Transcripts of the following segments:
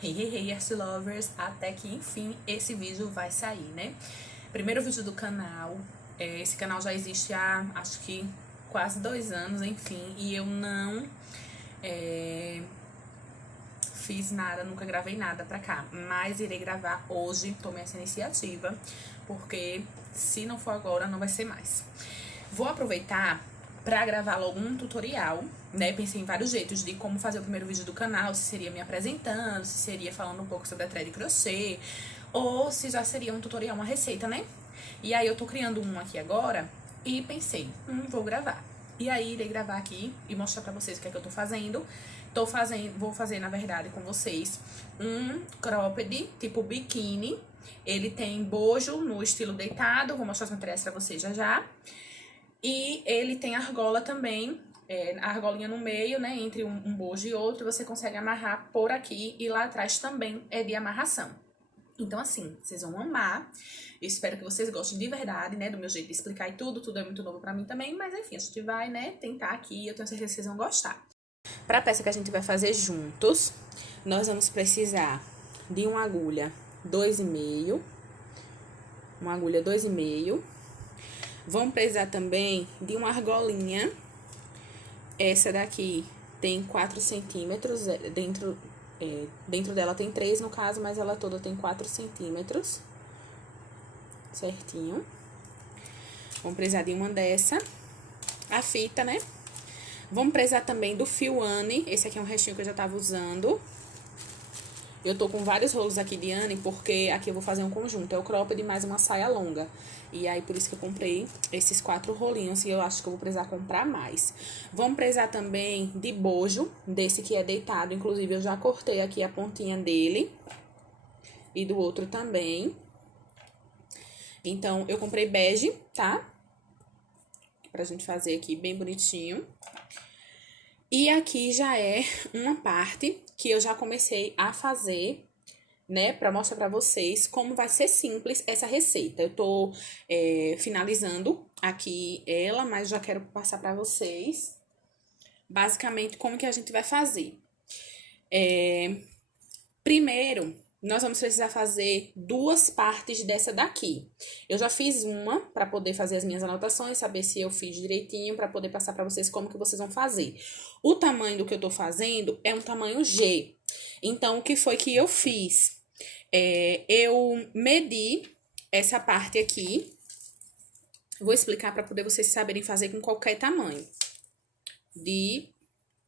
Hey, Art Lovers, até que enfim esse vídeo vai sair, né? Primeiro vídeo do canal, esse canal já existe há, acho que quase 2 anos, enfim, e eu não fiz nada, nunca gravei nada pra cá, mas irei gravar hoje, tomei essa iniciativa, porque se não for agora, não vai ser mais. Vou aproveitar pra gravar logo um tutorial, né? Pensei em vários jeitos de como fazer o primeiro vídeo do canal, se seria me apresentando, se seria falando um pouco sobre a thread crochê, ou se já seria um tutorial, uma receita, né? E aí eu tô criando um aqui agora e pensei, vou gravar. E aí irei gravar aqui e mostrar pra vocês o que é que eu tô fazendo. Vou fazer, na verdade, com vocês um cropped, tipo biquíni. Ele tem bojo no estilo deitado, vou mostrar os materiais pra vocês já já. E ele tem argola também, a argolinha no meio, né, entre um bojo e outro, você consegue amarrar por aqui e lá atrás também é de amarração. Então, assim, vocês vão amar. Eu espero que vocês gostem de verdade, né, do meu jeito de explicar e tudo é muito novo pra mim também, mas enfim, a gente vai, né, tentar aqui e eu tenho certeza que vocês vão gostar. Pra peça que a gente vai fazer juntos, nós vamos precisar de uma agulha 2,5, uma agulha 2,5. Vamos precisar também de uma argolinha. Essa daqui tem 4 centímetros, dentro dela tem 3 no caso, mas ela toda tem 4 centímetros. Certinho. Vamos precisar de uma dessa. A fita, né? Vamos precisar também do fio Anne. Esse aqui é um restinho que eu já tava usando. Eu tô com vários rolos aqui de Anne, porque aqui eu vou fazer um conjunto. É o cropped mais uma saia longa. E aí, por isso que eu comprei esses 4 rolinhos. E eu acho que eu vou precisar comprar mais. Vamos precisar também de bojo, desse que é deitado. Inclusive, eu já cortei aqui a pontinha dele. E do outro também. Então, eu comprei bege, tá? Pra gente fazer aqui bem bonitinho. E aqui já é uma parte que eu já comecei a fazer, né, pra mostrar pra vocês como vai ser simples essa receita. Eu tô finalizando aqui ela, mas já quero passar pra vocês, basicamente, como que a gente vai fazer. Primeiro, nós vamos precisar fazer 2 partes dessa daqui. Eu já fiz uma para poder fazer as minhas anotações, saber se eu fiz direitinho, para poder passar para vocês como que vocês vão fazer. O tamanho do que eu tô fazendo é um tamanho G. Então, o que foi que eu fiz? Eu medi essa parte aqui. Vou explicar para poder vocês saberem fazer com qualquer tamanho de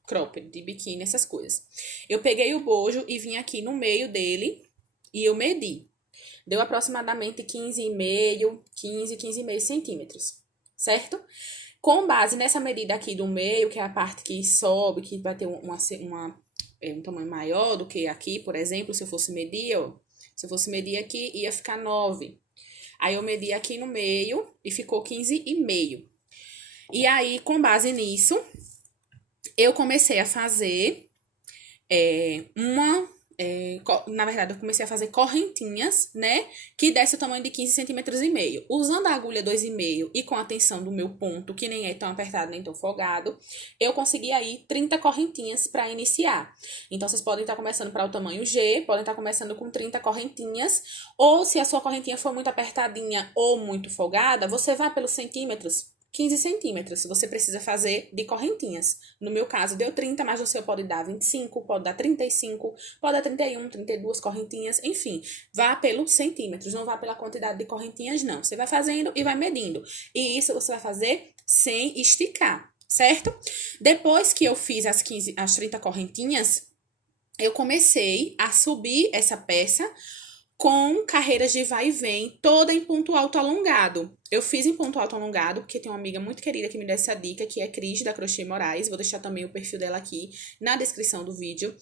cropped, de biquíni, essas coisas. Eu peguei o bojo e vim aqui no meio dele e eu medi. Deu aproximadamente 15,5 centímetros, certo? Com base nessa medida aqui do meio, que é a parte que sobe, que vai ter um tamanho maior do que aqui, por exemplo, se eu fosse medir, ó, se eu fosse medir aqui, ia ficar 9. Aí eu medi aqui no meio e ficou 15,5. E aí, com base nisso, eu comecei a fazer na verdade, eu comecei a fazer correntinhas, né, que desse o tamanho de 15,5 centímetros. Usando a agulha 2,5 e com a tensão do meu ponto, que nem é tão apertado nem tão folgado, eu consegui aí 30 correntinhas para iniciar. Então, vocês podem estar começando para o tamanho G, podem estar começando com 30 correntinhas, ou se a sua correntinha for muito apertadinha ou muito folgada, você vá pelos centímetros. 15 centímetros, você precisa fazer de correntinhas. No meu caso, deu 30, mas você pode dar 25, pode dar 35, pode dar 31, 32 correntinhas, enfim. Vá pelos centímetros, não vá pela quantidade de correntinhas, não. Você vai fazendo e vai medindo. E isso você vai fazer sem esticar, certo? Depois que eu fiz as 30 correntinhas, eu comecei a subir essa peça com carreiras de vai e vem, toda em ponto alto alongado. Eu fiz em ponto alto alongado, porque tem uma amiga muito querida que me deu essa dica, que é Cris, da Crochê Moraes. Vou deixar também o perfil dela aqui na descrição do vídeo.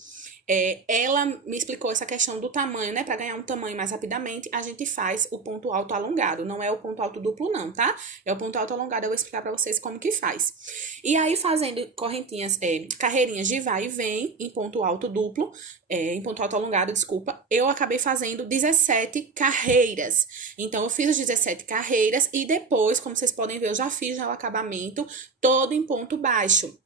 Ela me explicou essa questão do tamanho, né? Pra ganhar um tamanho mais rapidamente, a gente faz o ponto alto alongado. Não é o ponto alto duplo, não, tá? É o ponto alto alongado, eu vou explicar pra vocês como que faz. E aí, fazendo correntinhas, carreirinhas de vai e vem, em ponto alto duplo, em ponto alto alongado, desculpa, eu acabei fazendo 17 carreiras. Então, eu fiz as 17 carreiras e depois, como vocês podem ver, eu já fiz já o acabamento todo em ponto baixo.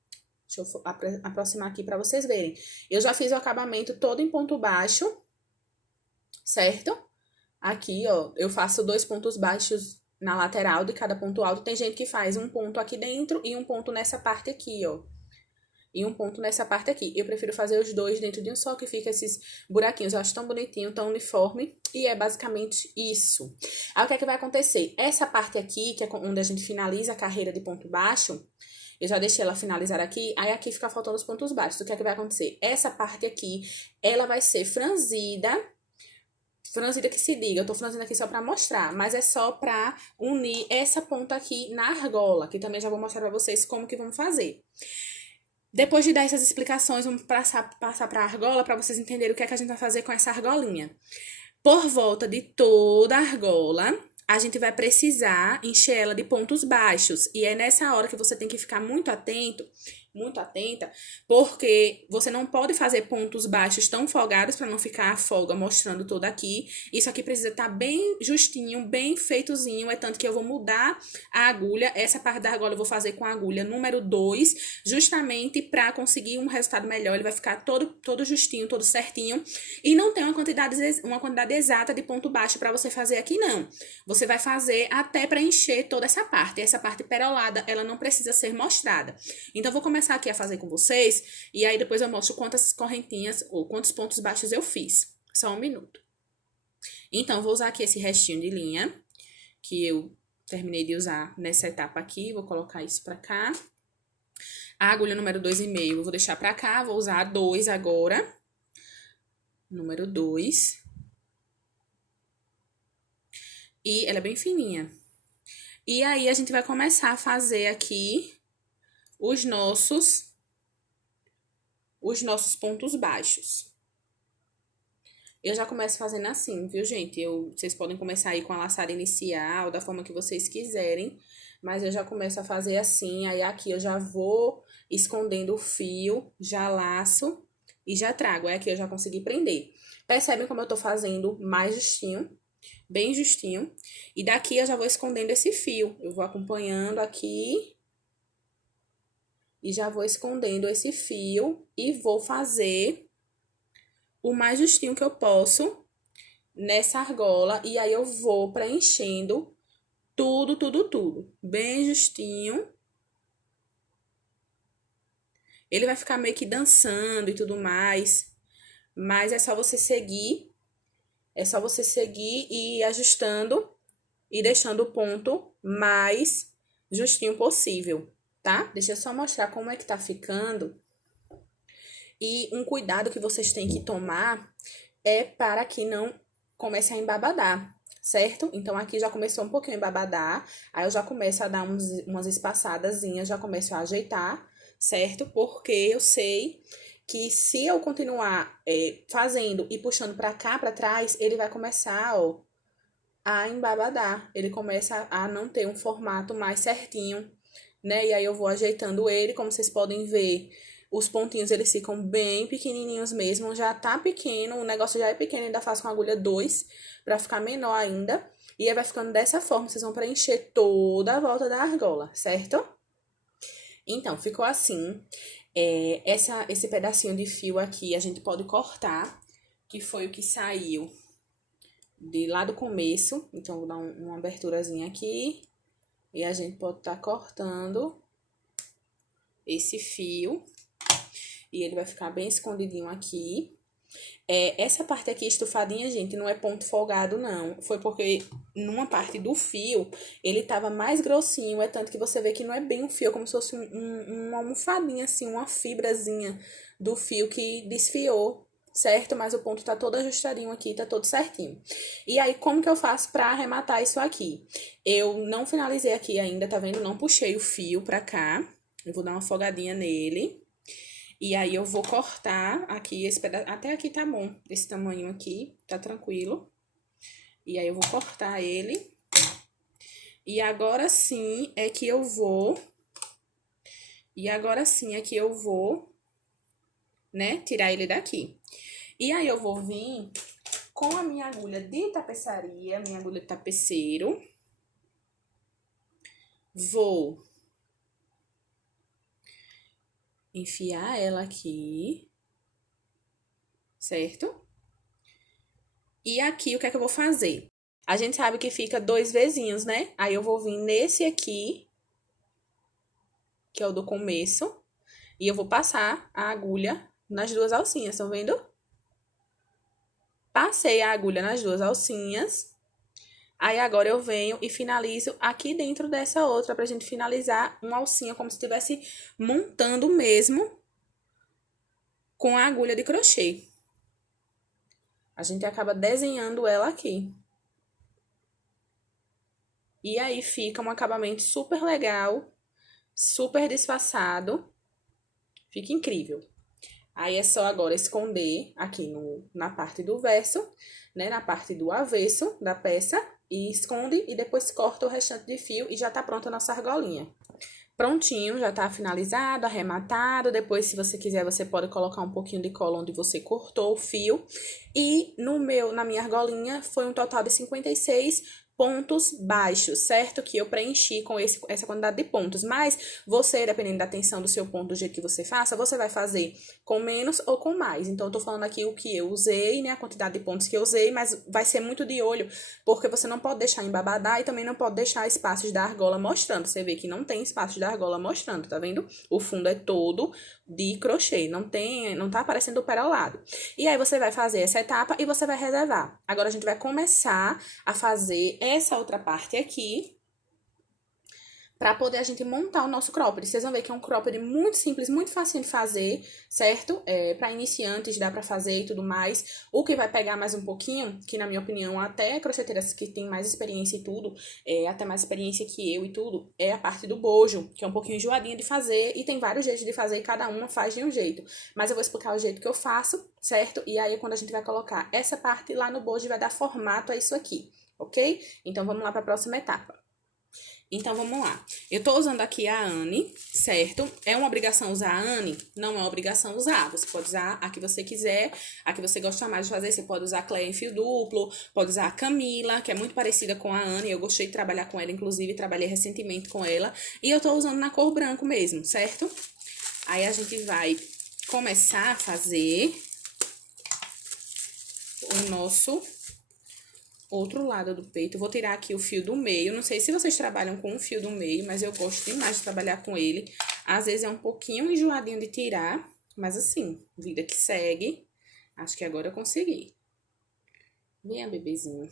Deixa eu aproximar aqui pra vocês verem. Eu já fiz o acabamento todo em ponto baixo, certo? Aqui, ó, eu faço 2 pontos baixos na lateral de cada ponto alto. Tem gente que faz um ponto aqui dentro e um ponto nessa parte aqui, ó. E um ponto nessa parte aqui. Eu prefiro fazer os dois dentro de um só, que fica esses buraquinhos. Eu acho tão bonitinho, tão uniforme. E é basicamente isso. Aí, o que é que vai acontecer? Essa parte aqui, que é onde a gente finaliza a carreira de ponto baixo, eu já deixei ela finalizar aqui. Aí, aqui fica faltando os pontos baixos. O que é que vai acontecer? Essa parte aqui, ela vai ser franzida. Franzida que se diga, eu tô franzindo aqui só pra mostrar, mas é só pra unir essa ponta aqui na argola, que também já vou mostrar pra vocês como que vamos fazer. Depois de dar essas explicações, vamos passar pra argola pra vocês entenderem o que é que a gente vai fazer com essa argolinha. Por volta de toda a argola, a gente vai precisar encher ela de pontos baixos. E é nessa hora que você tem que ficar muito atento, muito atenta, porque você não pode fazer pontos baixos tão folgados para não ficar a folga mostrando toda aqui. Isso aqui precisa estar bem justinho, bem feitozinho, é tanto que eu vou mudar a agulha. Essa parte da argola eu vou fazer com a agulha número 2, justamente para conseguir um resultado melhor. Ele vai ficar todo justinho, todo certinho, e não tem uma quantidade exata de ponto baixo para você fazer aqui, não. Você vai fazer até preencher toda essa parte. Essa parte perolada, ela não precisa ser mostrada. Então, eu vou começar aqui a fazer com vocês, e aí depois eu mostro quantas correntinhas ou quantos pontos baixos eu fiz. Só um minuto. Então, vou usar aqui esse restinho de linha, que eu terminei de usar nessa etapa aqui, vou colocar isso pra cá. A agulha número 2,5 eu vou deixar pra cá, vou usar a 2 agora. Número 2. E ela é bem fininha. E aí, a gente vai começar a fazer aqui os nossos pontos baixos. Eu já começo fazendo assim, viu, gente? Vocês podem começar aí com a laçada inicial, da forma que vocês quiserem, mas eu já começo a fazer assim, aí aqui eu já vou escondendo o fio, já laço e já trago. Aí aqui eu já consegui prender. Percebem como eu tô fazendo mais justinho, bem justinho. E daqui eu já vou escondendo esse fio. Eu vou acompanhando aqui e já vou escondendo esse fio e vou fazer o mais justinho que eu posso nessa argola. E aí, eu vou preenchendo tudo, bem justinho. Ele vai ficar meio que dançando e tudo mais, mas é só você seguir e ir ajustando e deixando o ponto mais justinho possível, tá? Deixa eu só mostrar como é que tá ficando. E um cuidado que vocês têm que tomar é para que não comece a embabadar, certo? Então, aqui já começou um pouquinho a embabadar, aí eu já começo a dar umas espaçadazinhas, já começo a ajeitar, certo? Porque eu sei que se eu continuar fazendo e puxando pra cá, pra trás, ele vai começar, ó, a embabadar. Ele começa a não ter um formato mais certinho, né? E aí eu vou ajeitando ele, como vocês podem ver, os pontinhos eles ficam bem pequenininhos mesmo, já tá pequeno, o negócio já é pequeno, ainda faço com a agulha 2 pra ficar menor ainda. E aí vai ficando dessa forma, vocês vão preencher toda a volta da argola, certo? Então, ficou assim. Esse pedacinho de fio aqui a gente pode cortar, que foi o que saiu de lá do começo. Então, vou dar uma aberturazinha aqui. E a gente pode estar cortando esse fio. E ele vai ficar bem escondidinho aqui. Essa parte aqui estufadinha, gente, não é ponto folgado, não. Foi porque numa parte do fio, ele tava mais grossinho. É tanto que você vê que não é bem um fio, é como se fosse uma almofadinha, assim, uma fibrazinha do fio que desfiou, certo? Mas o ponto tá todo ajustadinho aqui, tá todo certinho. E aí, como que eu faço pra arrematar isso aqui? Eu não finalizei aqui ainda, tá vendo? Não puxei o fio pra cá. Eu vou dar uma folgadinha nele. E aí, eu vou cortar aqui esse pedaço. Até aqui tá bom, esse tamanho aqui, tá tranquilo. E aí, eu vou cortar ele. E agora sim é que eu vou... né, tirar ele daqui. E aí, eu vou vir com a minha agulha de tapeçaria, minha agulha de tapeceiro. Vou enfiar ela aqui, certo? E aqui, o que é que eu vou fazer? A gente sabe que fica 2 vezinhos, né? Aí eu vou vir nesse aqui, que é o do começo, e eu vou passar a agulha nas 2 alcinhas, estão vendo? Passei a agulha nas 2 alcinhas. Aí agora eu venho e finalizo aqui dentro dessa outra, pra gente finalizar uma alcinha como se estivesse montando mesmo com a agulha de crochê. A gente acaba desenhando ela aqui. E aí fica um acabamento super legal, super disfarçado. Fica incrível. Aí é só agora esconder aqui na parte do verso, né? Na parte do avesso da peça. E esconde e depois corta o restante de fio e já tá pronta a nossa argolinha. Prontinho, já tá finalizado, arrematado. Depois, se você quiser, você pode colocar um pouquinho de cola onde você cortou o fio. E na minha argolinha foi um total de 56 pontos baixos, certo? Que eu preenchi com essa quantidade de pontos. Mas você, dependendo da tensão do seu ponto, do jeito que você faça, você vai fazer com menos ou com mais. Então, eu tô falando aqui o que eu usei, né? A quantidade de pontos que eu usei, mas vai ser muito de olho, porque você não pode deixar embabadar e também não pode deixar espaços da argola mostrando. Você vê que não tem espaços da argola mostrando, tá vendo? O fundo é todo de crochê, não tá aparecendo o perolado. E aí, você vai fazer essa etapa e você vai reservar. Agora, a gente vai começar a fazer essa outra parte aqui, pra poder a gente montar o nosso cropped. Vocês vão ver que é um cropped muito simples, muito facinho de fazer, certo? Pra iniciantes dá pra fazer e tudo mais. O que vai pegar mais um pouquinho, que na minha opinião, até crocheteiras que têm mais experiência e tudo, até mais experiência que eu e tudo, é a parte do bojo, que é um pouquinho enjoadinha de fazer e tem vários jeitos de fazer e cada uma faz de um jeito. Mas eu vou explicar o jeito que eu faço, certo? E aí, quando a gente vai colocar essa parte lá no bojo, vai dar formato a isso aqui, ok? Então, vamos lá para a próxima etapa. Então, vamos lá. Eu tô usando aqui a Anne, certo? É uma obrigação usar a Anne? Não é uma obrigação usar. Você pode usar a que você quiser, a que você gosta mais de fazer. Você pode usar a Cleia em fio duplo, pode usar a Camila, que é muito parecida com a Anne. Eu gostei de trabalhar com ela, inclusive, trabalhei recentemente com ela. E eu tô usando na cor branco mesmo, certo? Aí, a gente vai começar a fazer o nosso outro lado do peito. Vou tirar aqui o fio do meio. Não sei se vocês trabalham com o fio do meio, mas eu gosto demais de trabalhar com ele. Às vezes é um pouquinho enjoadinho de tirar, mas assim, vida que segue. Acho que agora eu consegui. Venha, bebezinho.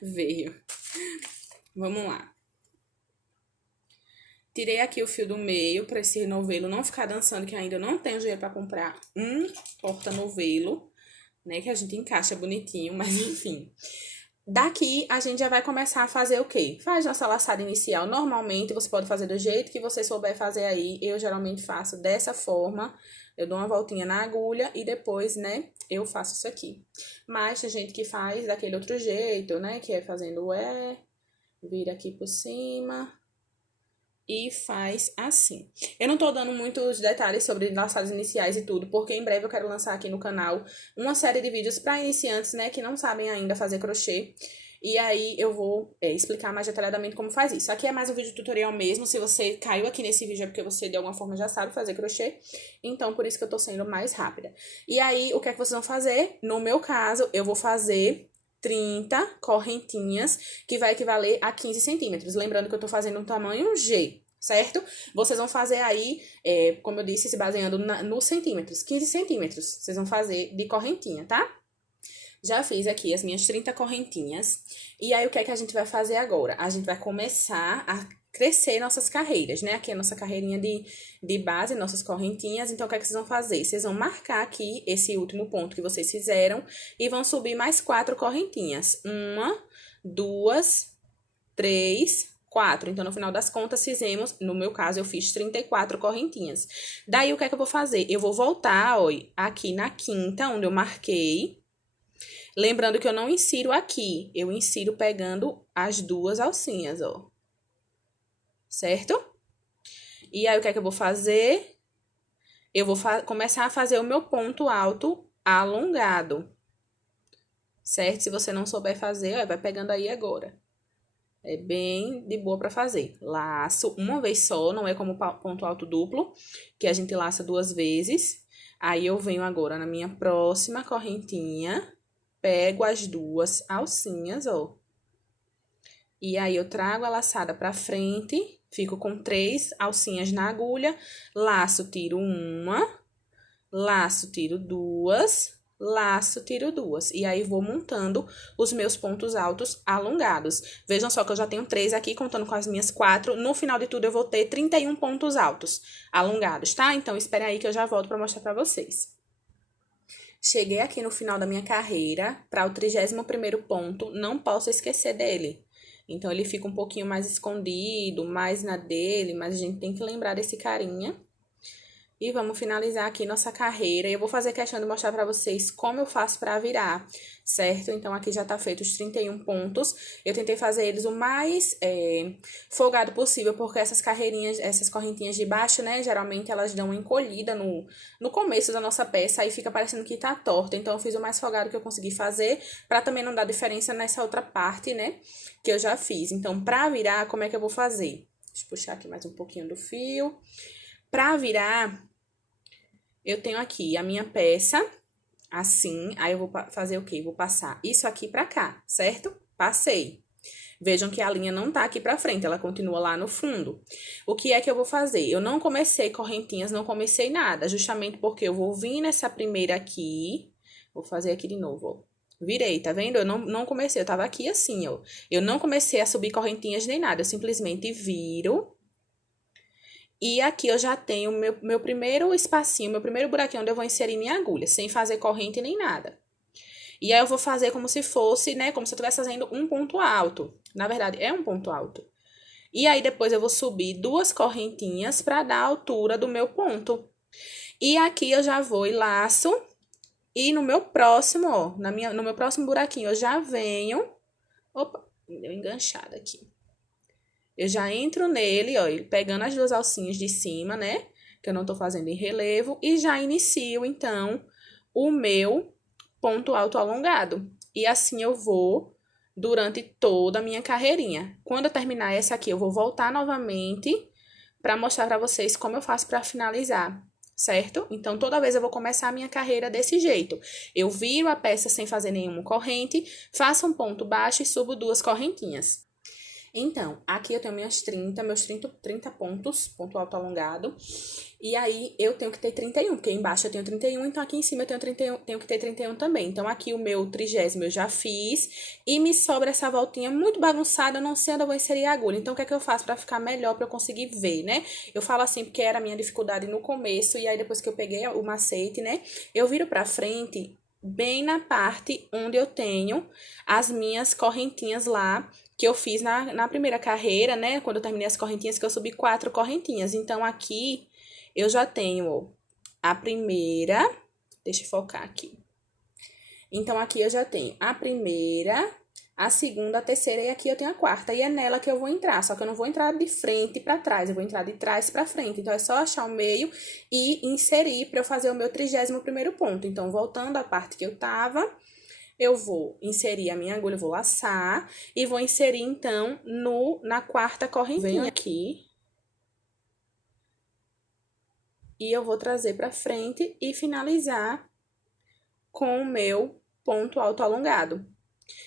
Veio. Vamos lá. Tirei aqui o fio do meio para esse novelo não ficar dançando, que ainda eu não tenho dinheiro para comprar um porta-novelo, né? Que a gente encaixa bonitinho, mas enfim. Daqui, a gente já vai começar a fazer o quê? Faz nossa laçada inicial. Normalmente, você pode fazer do jeito que você souber fazer aí. Eu geralmente faço dessa forma. Eu dou uma voltinha na agulha e depois, né, eu faço isso aqui. Mas tem gente que faz daquele outro jeito, né, que é fazendo o vira aqui por cima e faz assim. Eu não tô dando muitos detalhes sobre laçados iniciais e tudo, porque em breve eu quero lançar aqui no canal uma série de vídeos para iniciantes, né, que não sabem ainda fazer crochê. E aí eu vou explicar mais detalhadamente como faz isso. Aqui é mais um vídeo tutorial mesmo. Se você caiu aqui nesse vídeo é porque você de alguma forma já sabe fazer crochê. Então, por isso que eu tô sendo mais rápida. E aí, o que é que vocês vão fazer? No meu caso, eu vou fazer 30 correntinhas, que vai equivaler a 15 centímetros. Lembrando que eu tô fazendo um tamanho G, certo? Vocês vão fazer aí, como eu disse, se baseando nos centímetros. 15 centímetros vocês vão fazer de correntinha, tá? Já fiz aqui as minhas 30 correntinhas. E aí, o que é que a gente vai fazer agora? A gente vai começar a crescer nossas carreiras, né? Aqui é a nossa carreirinha de base, nossas correntinhas. Então, o que é que vocês vão fazer? Vocês vão marcar aqui esse último ponto que vocês fizeram e vão subir mais 4 correntinhas. 1, 2, 3, 4. Então, no final das contas, fizemos, no meu caso, eu fiz 34 correntinhas. Daí, o que é que eu vou fazer? Eu vou voltar, ó, aqui na quinta, onde eu marquei. Lembrando que eu não insiro aqui, eu insiro pegando as 2 alcinhas, ó. Certo? E aí, o que é que eu vou fazer? Eu vou começar a fazer o meu ponto alto alongado. Certo? Se você não souber fazer, ó, vai pegando aí agora. É bem de boa pra fazer. Laço uma vez só, não é como ponto alto duplo, que a gente laça 2 vezes. Aí, eu venho agora na minha próxima correntinha, pego as 2 alcinhas, ó. E aí, eu trago a laçada pra frente, fico com 3 alcinhas na agulha, laço, tiro uma, laço, tiro 2, laço, tiro 2. E aí, vou montando os meus pontos altos alongados. Vejam só que eu já tenho 3 aqui, contando com as minhas 4. No final de tudo, eu vou ter 31 pontos altos alongados, tá? Então, espere aí que eu já volto pra mostrar pra vocês. Cheguei aqui no final da minha carreira, para o 31º ponto, não posso esquecer dele. Então, ele fica um pouquinho mais escondido, mais na dele, mas a gente tem que lembrar desse carinha. E vamos finalizar aqui nossa carreira. Eu vou fazer questão de mostrar pra vocês como eu faço pra virar, certo? Então, aqui já tá feito os 31 pontos. Eu tentei fazer eles o mais folgado possível, porque essas carreirinhas, essas correntinhas de baixo, né? Geralmente, elas dão uma encolhida no começo da nossa peça, aí fica parecendo que tá torta. Então, eu fiz o mais folgado que eu consegui fazer, pra também não dar diferença nessa outra parte, né? Que eu já fiz. Então, pra virar, como é que eu vou fazer? Deixa eu puxar aqui mais um pouquinho do fio. Pra virar, eu tenho aqui a minha peça, assim, aí eu vou fazer o quê? Vou passar isso aqui pra cá, certo? Passei. Vejam que a linha não tá aqui pra frente, ela continua lá no fundo. O que é que eu vou fazer? Eu não comecei correntinhas, não comecei nada, justamente porque eu vou vir nessa primeira aqui, vou fazer aqui de novo, ó. Virei, tá vendo? Eu não comecei, eu tava aqui assim, ó. Eu não comecei a subir correntinhas nem nada, eu simplesmente viro. E aqui eu já tenho meu primeiro espacinho, meu primeiro buraquinho onde eu vou inserir minha agulha, sem fazer corrente nem nada. E aí, eu vou fazer como se fosse, né, como se eu estivesse fazendo um ponto alto. Na verdade, é um ponto alto. E aí, depois eu vou subir 2 correntinhas para dar a altura do meu ponto. E aqui eu já vou e laço. E no meu próximo, ó, no meu próximo buraquinho, eu já venho... Opa, deu enganchada aqui. Eu já entro nele, ó, pegando as 2 alcinhas de cima, né? Que eu não tô fazendo em relevo. E já inicio, então, o meu ponto alto alongado. E assim eu vou durante toda a minha carreirinha. Quando eu terminar essa aqui, eu vou voltar novamente para mostrar para vocês como eu faço para finalizar, certo? Então, toda vez eu vou começar a minha carreira desse jeito. Eu viro a peça sem fazer nenhuma corrente, faço um ponto baixo e subo 2 correntinhas. Então, aqui eu tenho meus 30 pontos, ponto alto alongado. E aí, eu tenho que ter 31, porque embaixo eu tenho 31, então aqui em cima eu tenho 31, tenho que ter 31 também. Então, aqui o meu 30º eu já fiz. E me sobra essa voltinha muito bagunçada, eu não sei onde eu vou inserir a agulha. Então, o que é que eu faço pra ficar melhor, pra eu conseguir ver, né? Eu falo assim, porque era a minha dificuldade no começo. E aí, depois que eu peguei o macete, né? Eu viro pra frente, bem na parte onde eu tenho as minhas correntinhas lá, que eu fiz na primeira carreira, né? Quando eu terminei as correntinhas, que eu subi 4 correntinhas. Então, aqui eu já tenho, ó, a primeira. Deixa eu focar aqui. Então, aqui eu já tenho a primeira, a segunda, a terceira e aqui eu tenho a quarta. E é nela que eu vou entrar, só que eu não vou entrar de frente pra trás, eu vou entrar de trás pra frente. Então, é só achar o meio e inserir pra eu fazer o meu 31º ponto. Então, voltando à parte que eu tava... Eu vou inserir a minha agulha, vou laçar e vou inserir, então, na 4ª correntinha. Venho aqui. E eu vou trazer pra frente e finalizar com o meu ponto alto alongado.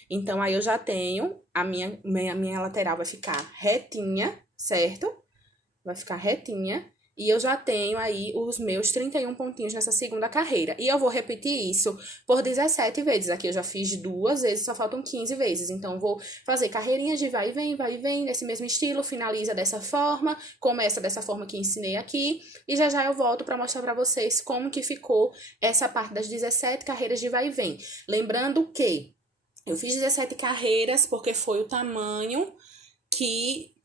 Então, aí eu já tenho, a minha lateral vai ficar retinha, certo? Vai ficar retinha. E eu já tenho aí os meus 31 pontinhos nessa segunda carreira. E eu vou repetir isso por 17 vezes. Aqui eu já fiz 2 vezes, só faltam 15 vezes. Então, vou fazer carreirinhas de vai e vem, nesse mesmo estilo. Finaliza dessa forma, começa dessa forma que ensinei aqui. E já já eu volto para mostrar para vocês como que ficou essa parte das 17 carreiras de vai e vem. Lembrando que eu fiz 17 carreiras porque foi o tamanho que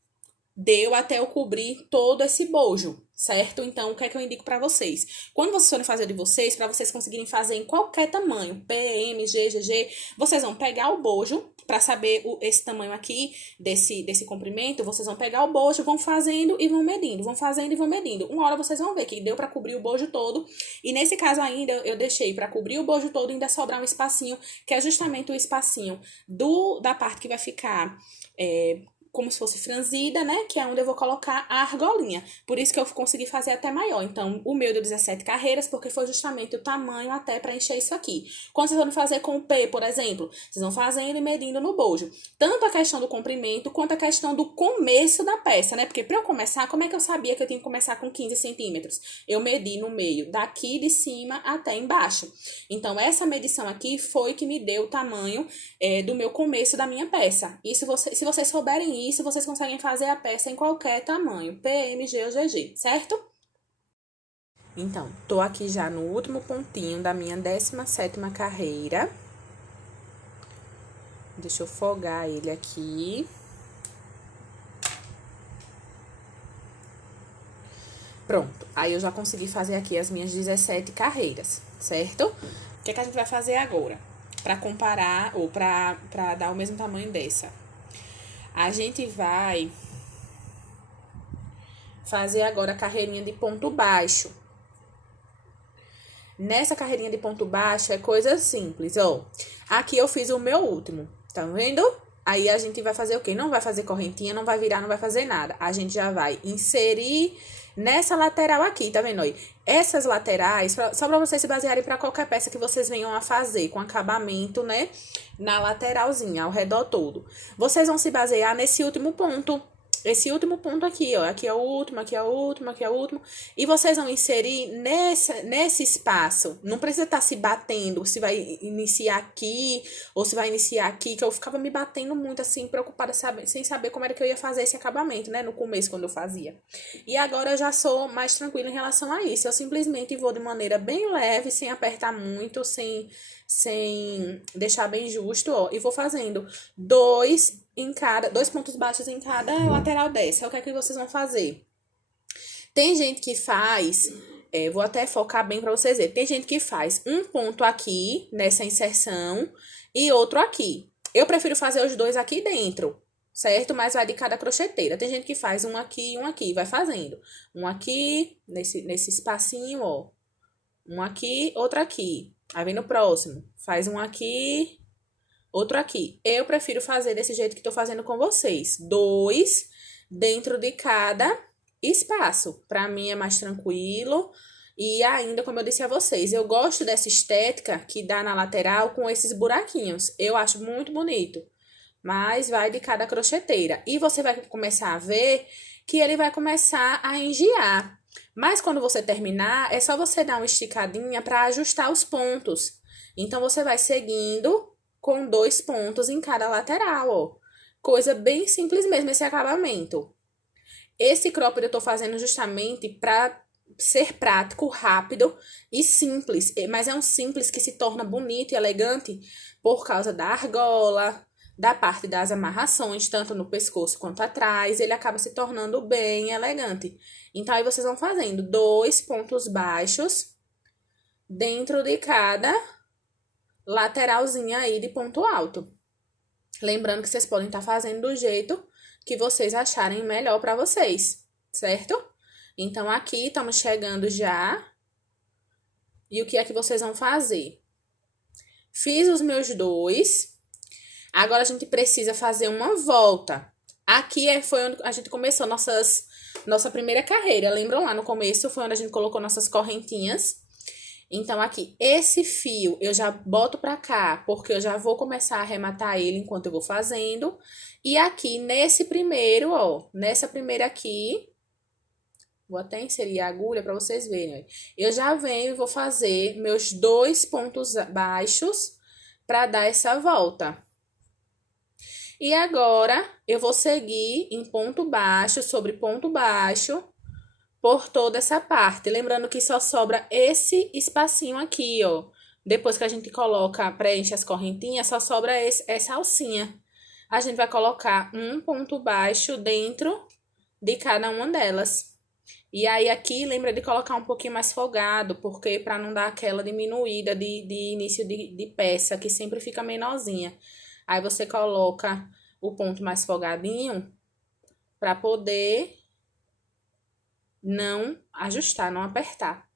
deu até eu cobrir todo esse bojo, certo? Então, o que é que eu indico pra vocês? Quando vocês forem fazer de vocês, pra vocês conseguirem fazer em qualquer tamanho, P, M, G, GG, vocês vão pegar o bojo, pra saber esse tamanho aqui, desse comprimento, vocês vão pegar o bojo, vão fazendo e vão medindo, vão fazendo e vão medindo. Uma hora vocês vão ver que deu pra cobrir o bojo todo, e nesse caso ainda, eu deixei pra cobrir o bojo todo e ainda sobrar um espacinho, que é justamente o espacinho da parte que vai ficar... como se fosse franzida, né? Que é onde eu vou colocar a argolinha. Por isso que eu consegui fazer até maior. Então, o meu deu 17 carreiras, porque foi justamente o tamanho até para encher isso aqui. Quando vocês vão fazer com o P, por exemplo, vocês vão fazendo e medindo no bojo. Tanto a questão do comprimento, quanto a questão do começo da peça, né? Porque para eu começar, como é que eu sabia que eu tinha que começar com 15 centímetros? Eu medi no meio, daqui de cima até embaixo. Então, essa medição aqui foi que me deu o tamanho do meu começo da minha peça. E se vocês souberem isso, vocês conseguem fazer a peça em qualquer tamanho, P, M, G ou GG, certo? Então, tô aqui já no último pontinho da minha 17ª carreira. Deixa eu folgar ele aqui. Pronto, aí eu já consegui fazer aqui as minhas 17 carreiras, certo? O que é que a gente vai fazer agora? Pra comparar, ou pra dar o mesmo tamanho dessa. A gente vai fazer agora a carreirinha de ponto baixo. Nessa carreirinha de ponto baixo é coisa simples, ó. Aqui eu fiz o meu último, tá vendo? Aí a gente vai fazer o quê? Não vai fazer correntinha, não vai virar, não vai fazer nada. A gente já vai inserir nessa lateral aqui, tá vendo aí? Essas laterais, só pra vocês se basearem pra qualquer peça que vocês venham a fazer, com acabamento, né? Na lateralzinha, ao redor todo. Vocês vão se basear nesse último ponto. Esse último ponto aqui, ó. Aqui é o último, aqui é o último, aqui é o último. E vocês vão inserir nesse espaço. Não precisa estar se batendo, se vai iniciar aqui ou se vai iniciar aqui, que eu ficava me batendo muito, assim, preocupada, sem saber como era que eu ia fazer esse acabamento, né? No começo, quando eu fazia. E agora eu já sou mais tranquila em relação a isso. Eu simplesmente vou de maneira bem leve, sem apertar muito, sem deixar bem justo, ó. E vou fazendo dois pontos baixos em cada lateral dessa. O que é que vocês vão fazer? Tem gente que faz, vou até focar bem pra vocês verem. Tem gente que faz um ponto aqui, nessa inserção, e outro aqui. Eu prefiro fazer os dois aqui dentro, certo? Mas vai de cada crocheteira. Tem gente que faz um aqui e um aqui, vai fazendo. Um aqui, nesse espacinho, ó. Um aqui, outro aqui. Aí vem no próximo. Faz um aqui, outro aqui. Eu prefiro fazer desse jeito que tô fazendo com vocês. Dois dentro de cada espaço. Pra mim é mais tranquilo. E ainda, como eu disse a vocês, eu gosto dessa estética que dá na lateral com esses buraquinhos. Eu acho muito bonito. Mas vai de cada crocheteira. E você vai começar a ver que ele vai começar a engiar. Mas quando você terminar, é só você dar uma esticadinha para ajustar os pontos. Então, você vai seguindo com 2 pontos em cada lateral, ó. Coisa bem simples mesmo esse acabamento. Esse cropped eu tô fazendo justamente para ser prático, rápido e simples. Mas é um simples que se torna bonito e elegante por causa da argola, da parte das amarrações, tanto no pescoço quanto atrás, ele acaba se tornando bem elegante. Então, aí vocês vão fazendo 2 pontos baixos dentro de cada lateralzinha aí de ponto alto. Lembrando que vocês podem estar fazendo do jeito que vocês acharem melhor para vocês, certo? Então, aqui estamos chegando já. E o que é que vocês vão fazer? Fiz os meus 2. Agora, a gente precisa fazer uma volta. Aqui foi onde a gente começou nossa primeira carreira. Lembram lá no começo? Foi onde a gente colocou nossas correntinhas. Então, aqui, esse fio eu já boto pra cá, porque eu já vou começar a arrematar ele enquanto eu vou fazendo. E aqui, nesse primeiro, ó, nessa primeira aqui, vou até inserir a agulha pra vocês verem, ó. Eu já venho e vou fazer meus 2 pontos baixos pra dar essa volta. E agora, eu vou seguir em ponto baixo sobre ponto baixo por toda essa parte. Lembrando que só sobra esse espacinho aqui, ó. Depois que a gente preenche as correntinhas, só sobra essa alcinha. A gente vai colocar um ponto baixo dentro de cada uma delas. E aí, aqui, lembra de colocar um pouquinho mais folgado, porque para não dar aquela diminuída de início de peça, que sempre fica menorzinha. Aí, você coloca o ponto mais folgadinho para poder não ajustar, não apertar.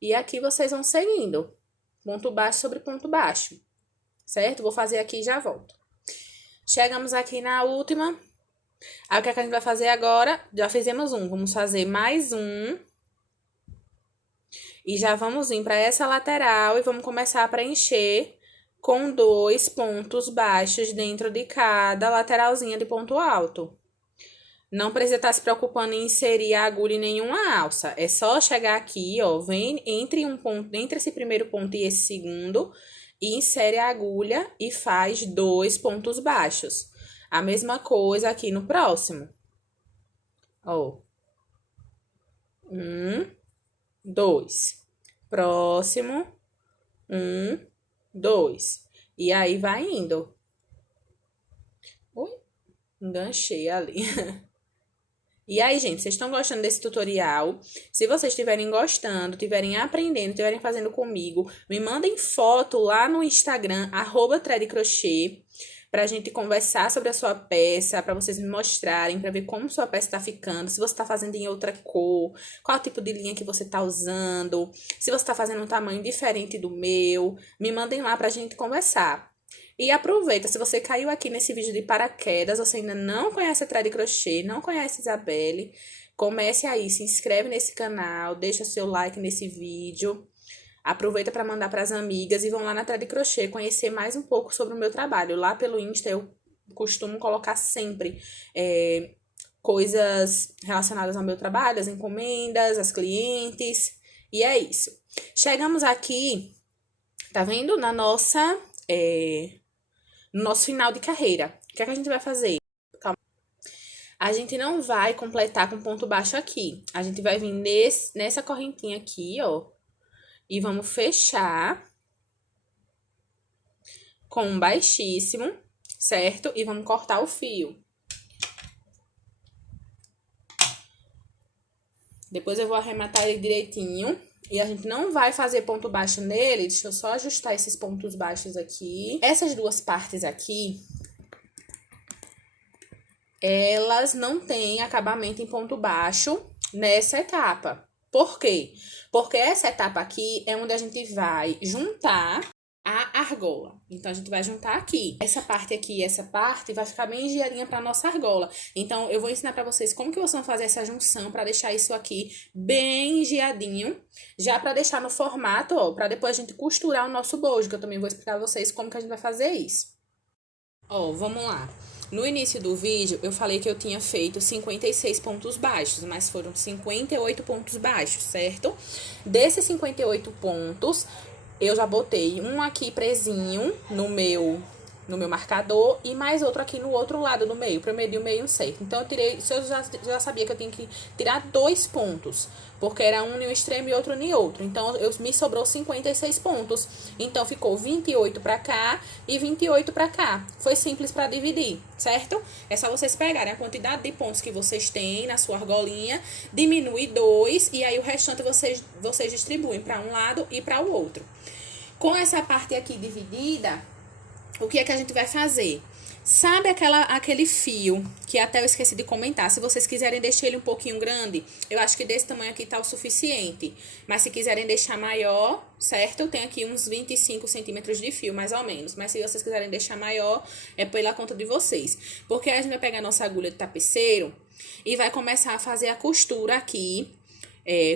E aqui vocês vão seguindo. Ponto baixo sobre ponto baixo. Certo? Vou fazer aqui e já volto. Chegamos aqui na última. Aí, o que é que a gente vai fazer agora? Já fizemos um, vamos fazer mais um. E já vamos vir para essa lateral e vamos começar a preencher com 2 pontos baixos dentro de cada lateralzinha de ponto alto. Não precisa estar se preocupando em inserir a agulha em nenhuma alça. É só chegar aqui, ó, vem entre um ponto, entre esse primeiro ponto e esse segundo, e insere a agulha e faz 2 pontos baixos. A mesma coisa aqui no próximo. Ó. 1, 2. Próximo. 1, 2. E aí vai indo. Ui, enganchei ali. E aí, gente, vocês estão gostando desse tutorial? Se vocês estiverem gostando, estiverem aprendendo, estiverem fazendo comigo, me mandem foto lá no Instagram, @threadcrochê, pra gente conversar sobre a sua peça, pra vocês me mostrarem, pra ver como sua peça tá ficando, se você tá fazendo em outra cor, qual tipo de linha que você tá usando, se você tá fazendo um tamanho diferente do meu, me mandem lá pra gente conversar. E aproveita, se você caiu aqui nesse vídeo de paraquedas, você ainda não conhece a Thread Crochê, não conhece a Isabelle, comece aí, se inscreve nesse canal, deixa seu like nesse vídeo, aproveita para mandar para as amigas e vão lá na Thread Crochê conhecer mais um pouco sobre o meu trabalho. Lá pelo Insta eu costumo colocar sempre coisas relacionadas ao meu trabalho, as encomendas, as clientes, e é isso. Chegamos aqui, tá vendo? No nosso final de carreira. O que é que a gente vai fazer? Calma. A gente não vai completar com ponto baixo aqui. A gente vai vir nessa correntinha aqui, ó. E vamos fechar com um baixíssimo, certo? E vamos cortar o fio. Depois eu vou arrematar ele direitinho. E a gente não vai fazer ponto baixo nele. Deixa eu só ajustar esses pontos baixos aqui. Essas duas partes aqui, elas não têm acabamento em ponto baixo nessa etapa. Por quê? Porque essa etapa aqui é onde a gente vai juntar a argola. Então, a gente vai juntar aqui. Essa parte aqui e essa parte vai ficar bem engiadinha para nossa argola. Então, eu vou ensinar para vocês como que vocês vão fazer essa junção para deixar isso aqui bem engiadinho. Já para deixar no formato, ó, para depois a gente costurar o nosso bojo, que eu também vou explicar a vocês como que a gente vai fazer isso. Ó, vamos lá. No início do vídeo, eu falei que eu tinha feito 56 pontos baixos, mas foram 58 pontos baixos, certo? Desses 58 pontos, eu já botei um aqui presinho no meu marcador e mais outro aqui no outro lado do meio, para medir o meio certo. Então, eu tirei, eu já sabia que eu tinha que tirar 2 pontos, porque era um em um extremo e outro em outro. Então, me sobrou 56 pontos. Então, ficou 28 para cá e 28 para cá. Foi simples para dividir, certo? É só vocês pegarem a quantidade de pontos que vocês têm na sua argolinha, diminui 2 e aí o restante vocês distribuem para um lado e para o outro. Com essa parte aqui dividida, o que é que a gente vai fazer? Sabe aquele fio que até eu esqueci de comentar? Se vocês quiserem deixar ele um pouquinho grande, eu acho que desse tamanho aqui tá o suficiente. Mas se quiserem deixar maior, certo? Tem aqui uns 25 centímetros de fio, mais ou menos. Mas se vocês quiserem deixar maior, é pela conta de vocês. Porque aí a gente vai pegar a nossa agulha de tapeceiro e vai começar a fazer a costura aqui.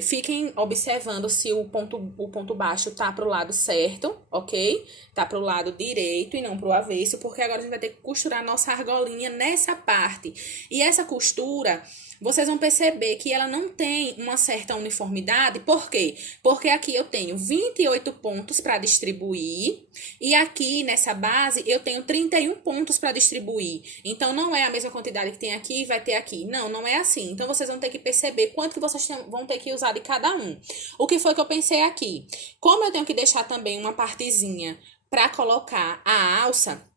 Fiquem observando se o ponto baixo tá pro lado certo, ok? Tá pro lado direito e não pro avesso, porque agora a gente vai ter que costurar a nossa argolinha nessa parte. E essa costura, vocês vão perceber que ela não tem uma certa uniformidade. Por quê? Porque aqui eu tenho 28 pontos para distribuir e aqui nessa base eu tenho 31 pontos para distribuir. Então, não é a mesma quantidade que tem aqui e vai ter aqui. Não, não é assim. Então, vocês vão ter que perceber quanto que vocês vão ter que usar de cada um. O que foi que eu pensei aqui? Como eu tenho que deixar também uma partezinha para colocar a alça,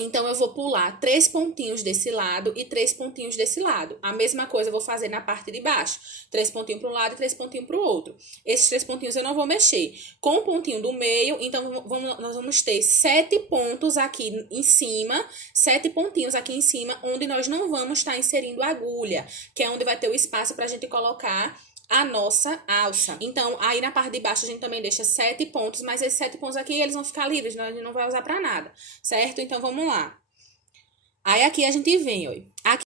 então, eu vou pular 3 pontinhos desse lado e 3 pontinhos desse lado. A mesma coisa eu vou fazer na parte de baixo. 3 pontinhos para um lado e 3 pontinhos para o outro. Esses 3 pontinhos eu não vou mexer. Com o pontinho do meio, então, nós vamos ter 7 pontos aqui em cima. 7 pontinhos aqui em cima, onde nós não vamos estar inserindo a agulha. Que é onde vai ter o espaço para a gente colocar a nossa alça. Então, aí na parte de baixo a gente também deixa 7 pontos, mas esses 7 pontos aqui, eles vão ficar livres, a gente não vai usar pra nada, certo? Então, vamos lá. Aí aqui a gente vem, ó. Aqui,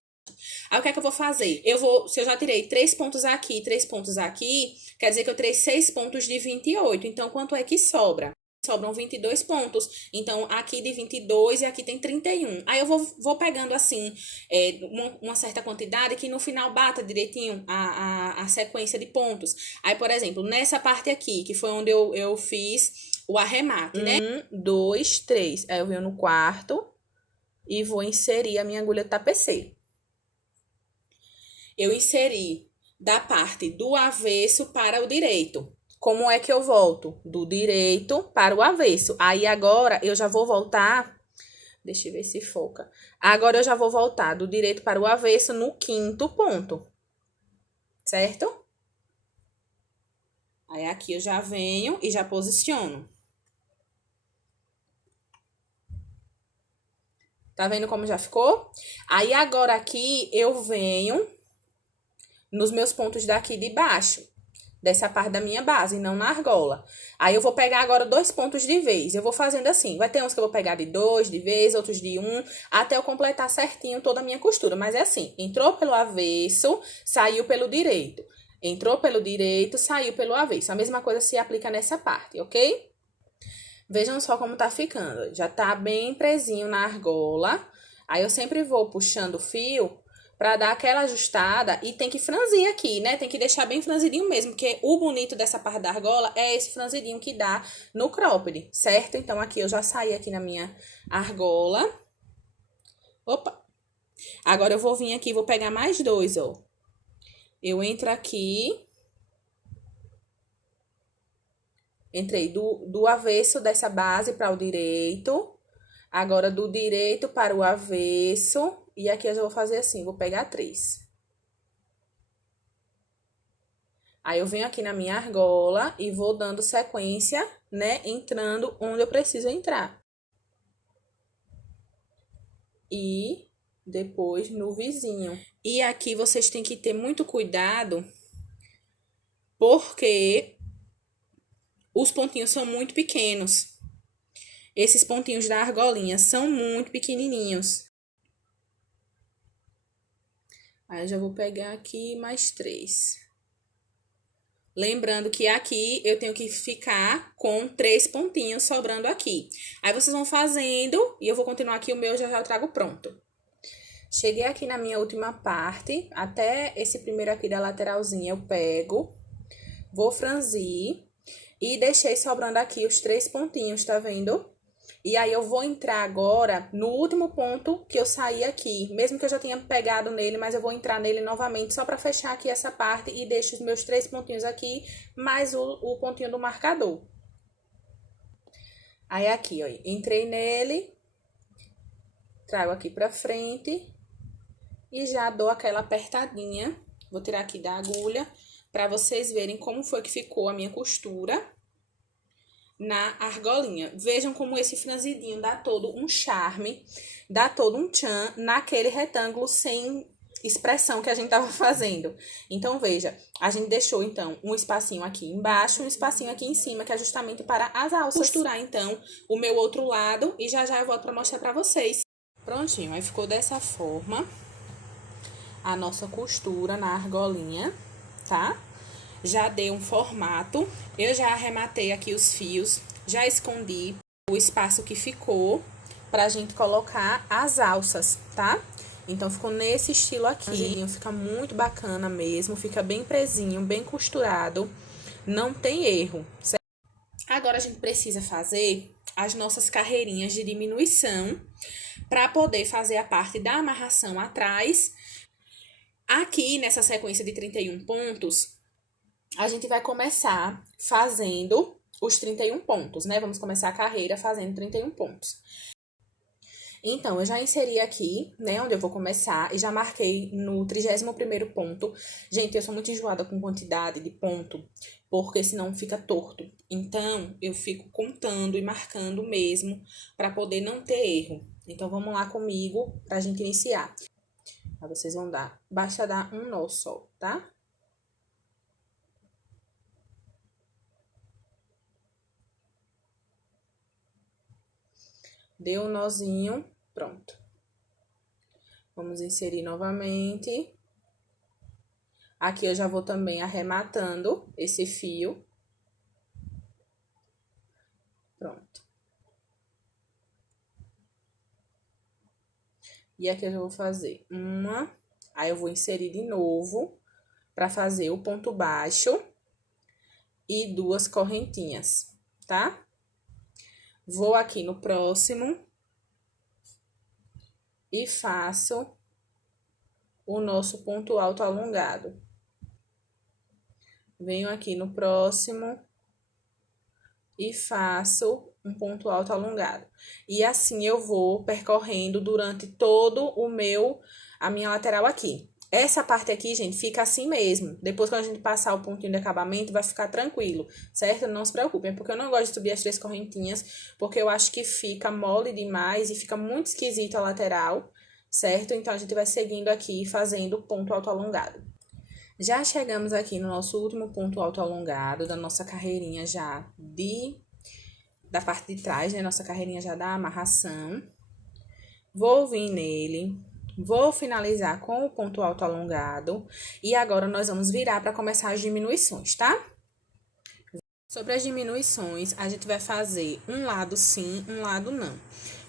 aí o que é que eu vou fazer? Se eu já tirei 3 pontos aqui, 3 pontos aqui, quer dizer que eu tirei 6 pontos de 28. Então, quanto é que sobra? Sobram 22 pontos. Então, aqui de 22 e aqui tem 31. Aí eu vou pegando assim, uma certa quantidade que no final bata direitinho a sequência de pontos. Aí, por exemplo, nessa parte aqui, que foi onde eu fiz o arremate, né? 1, 2, 3. Aí eu venho no quarto e vou inserir a minha agulha tapeceiro. Eu inseri da parte do avesso para o direito. Como é que eu volto? Do direito para o avesso. Aí agora eu já vou voltar. Deixa eu ver se foca. Agora eu já vou voltar do direito para o avesso no quinto ponto. Certo? Aí aqui eu já venho e já posiciono. Tá vendo como já ficou? Aí agora aqui eu venho nos meus pontos daqui de baixo, dessa parte da minha base, não na argola. Aí eu vou pegar agora 2 pontos de vez. Eu vou fazendo assim. Vai ter uns que eu vou pegar de 2 de vez, outros de 1, até eu completar certinho toda a minha costura. Mas é assim, entrou pelo avesso, saiu pelo direito. Entrou pelo direito, saiu pelo avesso. A mesma coisa se aplica nessa parte, ok? Vejam só como tá ficando. Já tá bem presinho na argola. Aí eu sempre vou puxando o fio pra dar aquela ajustada e tem que franzir aqui, né? Tem que deixar bem franzidinho mesmo, porque o bonito dessa parte da argola é esse franzidinho que dá no cropped, certo? Então aqui eu já saí aqui na minha argola. Opa! Agora eu vou vir aqui, vou pegar mais 2, ó. Eu entro aqui. Entrei do avesso dessa base para o direito. Agora, do direito para o avesso. E aqui eu já vou fazer assim, vou pegar 3. Aí, eu venho aqui na minha argola e vou dando sequência, né? Entrando onde eu preciso entrar. E depois no vizinho. E aqui vocês têm que ter muito cuidado, porque os pontinhos são muito pequenos. Esses pontinhos da argolinha são muito pequenininhos. Aí, eu já vou pegar aqui mais 3. Lembrando que aqui eu tenho que ficar com 3 pontinhos sobrando aqui. Aí, vocês vão fazendo e eu vou continuar aqui, o meu já eu trago pronto. Cheguei aqui na minha última parte, até esse primeiro aqui da lateralzinha eu pego, vou franzir e deixei sobrando aqui os 3 pontinhos, tá vendo? E aí, eu vou entrar agora no último ponto que eu saí aqui. Mesmo que eu já tenha pegado nele, mas eu vou entrar nele novamente só pra fechar aqui essa parte e deixo os meus 3 pontinhos aqui, mais o pontinho do marcador. Aí, aqui, ó, entrei nele, trago aqui pra frente e já dou aquela apertadinha. Vou tirar aqui da agulha pra vocês verem como foi que ficou a minha costura na argolinha. Vejam como esse franzidinho dá todo um charme, dá todo um tchan naquele retângulo sem expressão que a gente tava fazendo. Então, veja, a gente deixou, então, um espacinho aqui embaixo, um espacinho aqui em cima, que é justamente para as alças. Costurar, então, o meu outro lado e já eu volto pra mostrar pra vocês. Prontinho, aí ficou dessa forma a nossa costura na argolinha, tá? Já dei um formato, eu já arrematei aqui os fios, já escondi o espaço que ficou pra gente colocar as alças, tá? Então, ficou nesse estilo aqui, fica muito bacana mesmo, fica bem presinho, bem costurado, não tem erro, certo? Agora, a gente precisa fazer as nossas carreirinhas de diminuição para poder fazer a parte da amarração atrás. Aqui, nessa sequência de 31 pontos, a gente vai começar fazendo os 31 pontos, né? Vamos começar a carreira fazendo 31 pontos. Então, eu já inseri aqui, né, onde eu vou começar, e já marquei no 31º ponto. Gente, eu sou muito enjoada com quantidade de ponto, porque senão fica torto. Então, eu fico contando e marcando mesmo, para poder não ter erro. Então, vamos lá comigo, pra gente iniciar. Aí, vocês vão basta dar um nó só, tá? Deu um nozinho, pronto. Vamos inserir novamente. Aqui eu já vou também arrematando esse fio. Pronto. E aqui eu já vou fazer uma, aí eu vou inserir de novo para fazer o ponto baixo e 2 correntinhas, tá? Vou aqui no próximo e faço o nosso ponto alto alongado. Venho aqui no próximo e faço um ponto alto alongado. E assim eu vou percorrendo durante todo a minha lateral aqui. Essa parte aqui, gente, fica assim mesmo. Depois, quando a gente passar o pontinho de acabamento, vai ficar tranquilo, certo? Não se preocupem, porque eu não gosto de subir as 3 correntinhas, porque eu acho que fica mole demais e fica muito esquisito a lateral, certo? Então, a gente vai seguindo aqui, fazendo ponto alto alongado. Já chegamos aqui no nosso último ponto alto alongado da nossa carreirinha já da parte de trás, né? Nossa carreirinha já da amarração. Vou vir nele, vou finalizar com o ponto alto alongado. E agora, nós vamos virar para começar as diminuições, tá? Sobre as diminuições, a gente vai fazer um lado sim, um lado não.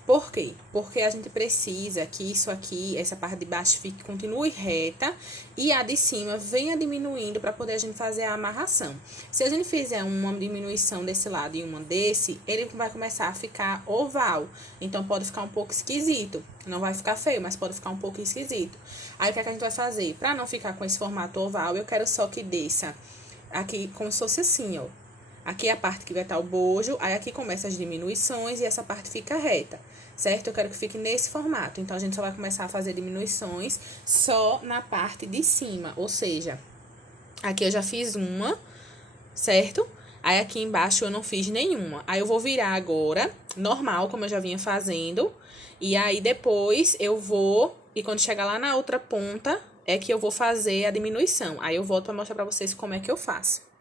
Por quê? Porque a gente precisa que isso aqui, essa parte de baixo, continue reta e a de cima venha diminuindo para poder a gente fazer a amarração. Se a gente fizer uma diminuição desse lado e uma desse, ele vai começar a ficar oval. Então, pode ficar um pouco esquisito. Não vai ficar feio, mas pode ficar um pouco esquisito. Aí, o que é que a gente vai fazer? Para não ficar com esse formato oval, eu quero só que desça aqui como se fosse assim, ó. Aqui é a parte que vai estar o bojo, aí aqui começa as diminuições e essa parte fica reta, certo? Eu quero que fique nesse formato, então a gente só vai começar a fazer diminuições só na parte de cima, ou seja, aqui eu já fiz uma, certo? Aí aqui embaixo eu não fiz nenhuma, aí eu vou virar agora, normal, como eu já vinha fazendo, e aí depois eu vou, e quando chegar lá na outra ponta, é que eu vou fazer a diminuição, aí eu volto pra mostrar pra vocês como é que eu faço.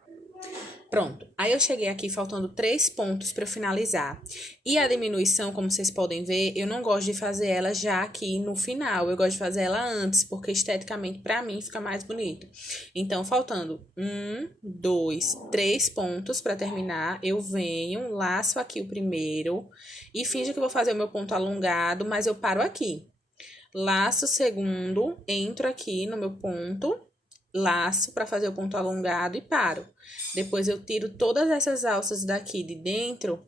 Pronto, aí eu cheguei aqui faltando 3 pontos para eu finalizar. E a diminuição, como vocês podem ver, eu não gosto de fazer ela já aqui no final. Eu gosto de fazer ela antes, porque esteticamente para mim fica mais bonito. Então, faltando 1, 2, 3 pontos para terminar, eu venho, laço aqui o primeiro e finjo que vou fazer o meu ponto alongado, mas eu paro aqui. Laço o segundo, entro aqui no meu ponto, laço para fazer o ponto alongado e paro. Depois eu tiro todas essas alças daqui de dentro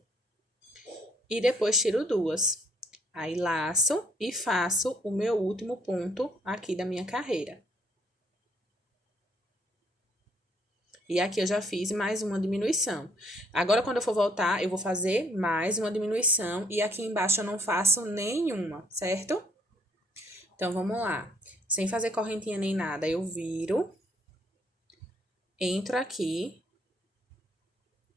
e depois tiro 2. Aí laço e faço o meu último ponto aqui da minha carreira. E aqui eu já fiz mais uma diminuição. Agora, quando eu for voltar, eu vou fazer mais uma diminuição e aqui embaixo eu não faço nenhuma, certo? Então, vamos lá. Sem fazer correntinha nem nada, eu viro, entro aqui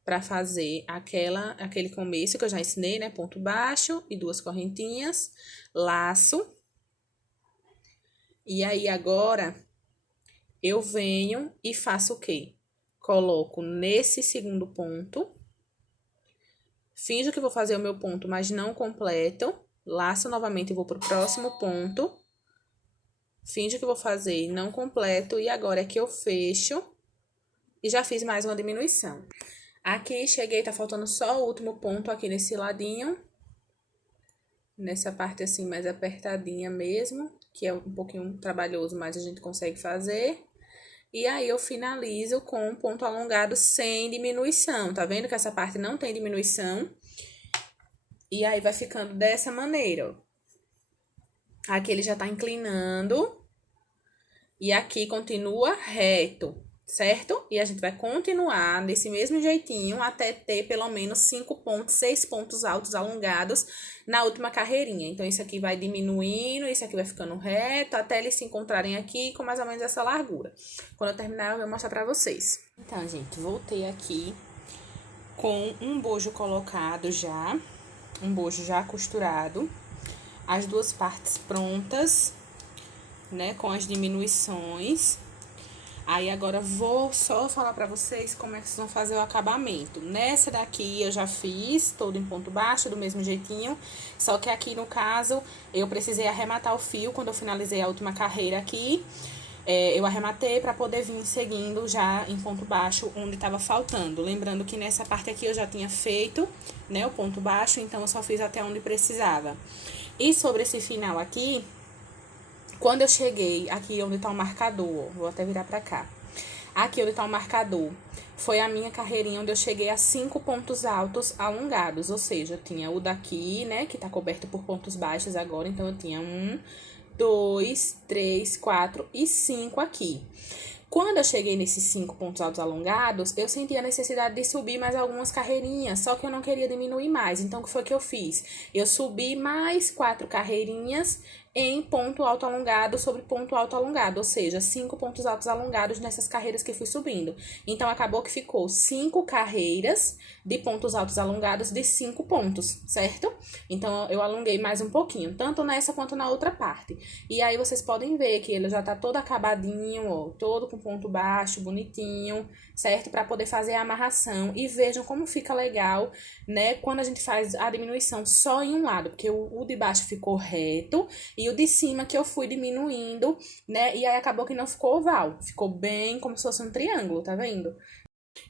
para fazer aquele começo que eu já ensinei, né? Ponto baixo e 2 correntinhas, laço. E aí, agora, eu venho e faço o quê? Coloco nesse segundo ponto, finjo que vou fazer o meu ponto, mas não completo, laço novamente e vou pro próximo ponto. Finjo que vou fazer não completo e agora é que eu fecho e já fiz mais uma diminuição. Aqui, cheguei, tá faltando só o último ponto aqui nesse ladinho. Nessa parte assim mais apertadinha mesmo, que é um pouquinho trabalhoso, mas a gente consegue fazer. E aí, eu finalizo com um ponto alongado sem diminuição. Tá vendo que essa parte não tem diminuição? E aí, vai ficando dessa maneira, ó. Aqui ele já tá inclinando. E aqui continua reto, certo? E a gente vai continuar desse mesmo jeitinho até ter pelo menos 5 pontos, 6 pontos altos alongados na última carreirinha. Então, isso aqui vai diminuindo, isso aqui vai ficando reto, até eles se encontrarem aqui com mais ou menos essa largura. Quando eu terminar, eu vou mostrar pra vocês. Então, gente, voltei aqui com um bojo colocado já, um bojo já costurado, as 2 partes prontas, né, com as diminuições. Aí agora vou só falar pra vocês como é que vocês vão fazer o acabamento. Nessa daqui eu já fiz todo em ponto baixo, do mesmo jeitinho. Só que aqui no caso eu precisei arrematar o fio quando eu finalizei a última carreira aqui. Eu arrematei pra poder vir seguindo já em ponto baixo onde tava faltando. Lembrando que nessa parte aqui eu já tinha feito, né, o ponto baixo, então eu só fiz até onde precisava. E sobre esse final aqui, quando eu cheguei aqui onde tá o marcador, vou até virar pra cá. Aqui onde tá o marcador, foi a minha carreirinha onde eu cheguei a 5 pontos altos alongados. Ou seja, eu tinha o daqui, né, que tá coberto por pontos baixos agora. Então, eu tinha 1, 2, 3, 4 e 5 aqui. Quando eu cheguei nesses 5 pontos altos alongados, eu senti a necessidade de subir mais algumas carreirinhas, só que eu não queria diminuir mais. Então, o que foi que eu fiz? Eu subi mais 4 carreirinhas em ponto alto alongado sobre ponto alto alongado, ou seja, 5 pontos altos alongados nessas carreiras que fui subindo. Então, acabou que ficou 5 carreiras de pontos altos alongados de 5 pontos, certo? Então, eu alonguei mais um pouquinho, tanto nessa quanto na outra parte. E aí, vocês podem ver que ele já tá todo acabadinho, ó, todo com ponto baixo, bonitinho, certo? Para poder fazer a amarração. E vejam como fica legal, né? Quando a gente faz a diminuição só em um lado, porque o de baixo ficou reto e o de cima que eu fui diminuindo, né? E aí acabou que não ficou oval, ficou bem como se fosse um triângulo, tá vendo?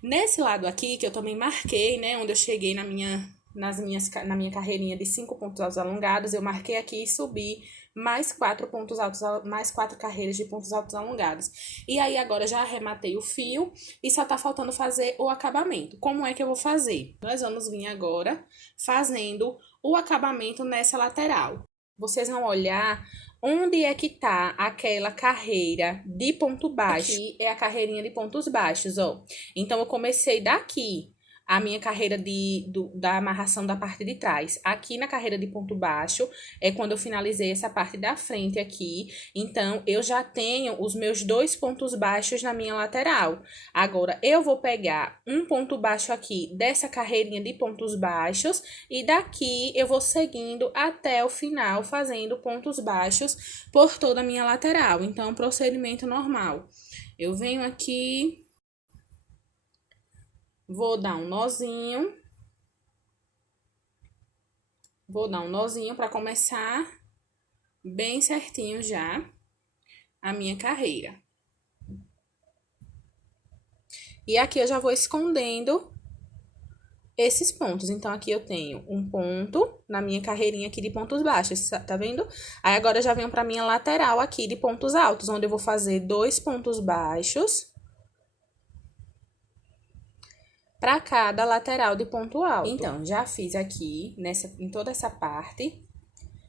Nesse lado aqui, que eu também marquei, né? Onde eu cheguei na minha carreirinha de 5 pontos altos alongados, eu marquei aqui e subi mais 4 pontos altos, mais 4 carreiras de pontos altos alongados. E aí, agora já arrematei o fio e só tá faltando fazer o acabamento. Como é que eu vou fazer? Nós vamos vir agora fazendo o acabamento nessa lateral. Vocês vão olhar onde é que tá aquela carreira de ponto baixo. Aqui é a carreirinha de pontos baixos, ó. Então, eu comecei daqui a minha carreira da amarração da parte de trás. Aqui na carreira de ponto baixo é quando eu finalizei essa parte da frente aqui. Então, eu já tenho os meus 2 pontos baixos na minha lateral. Agora, eu vou pegar um ponto baixo aqui dessa carreirinha de pontos baixos e daqui eu vou seguindo até o final, fazendo pontos baixos por toda a minha lateral. Então, procedimento normal. Eu venho aqui, vou dar um nozinho. Vou dar um nozinho para começar bem certinho já a minha carreira. E aqui eu já vou escondendo esses pontos. Então, aqui eu tenho um ponto na minha carreirinha aqui de pontos baixos, tá vendo? Aí, agora eu já venho pra minha lateral aqui de pontos altos, onde eu vou fazer 2 pontos baixos para cada lateral de ponto alto. Então, já fiz aqui em toda essa parte,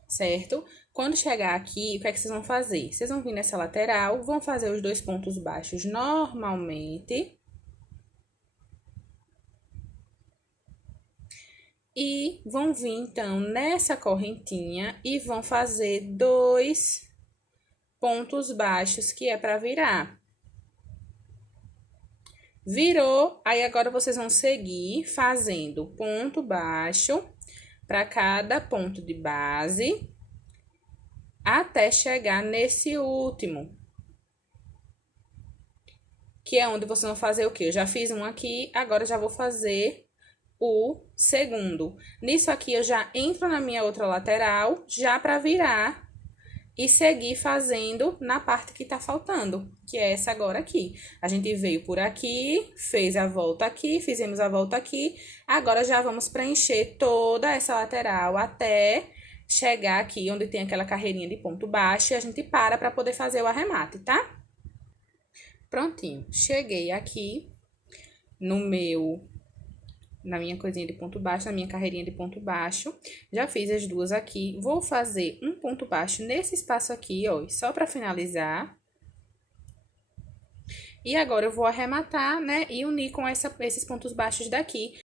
certo? Quando chegar aqui, o que é que vocês vão fazer? Vocês vão vir nessa lateral, vão fazer os 2 pontos baixos normalmente. E vão vir, então, nessa correntinha e vão fazer 2 pontos baixos, que é para virar. Virou, aí agora vocês vão seguir fazendo ponto baixo para cada ponto de base, até chegar nesse último. Que é onde vocês vão fazer o quê? Eu já fiz um aqui, agora já vou fazer o segundo. Nisso aqui, eu já entro na minha outra lateral, já para virar e seguir fazendo na parte que tá faltando, que é essa agora aqui. A gente veio por aqui, fez a volta aqui, fizemos a volta aqui, agora já vamos preencher toda essa lateral até chegar aqui onde tem aquela carreirinha de ponto baixo e a gente para poder fazer o arremate, tá? Prontinho, cheguei aqui na minha coisinha de ponto baixo, na minha carreirinha de ponto baixo. Já fiz as duas aqui. Vou fazer um ponto baixo nesse espaço aqui, ó, só pra finalizar. E agora eu vou arrematar, né, e unir com esses pontos baixos daqui.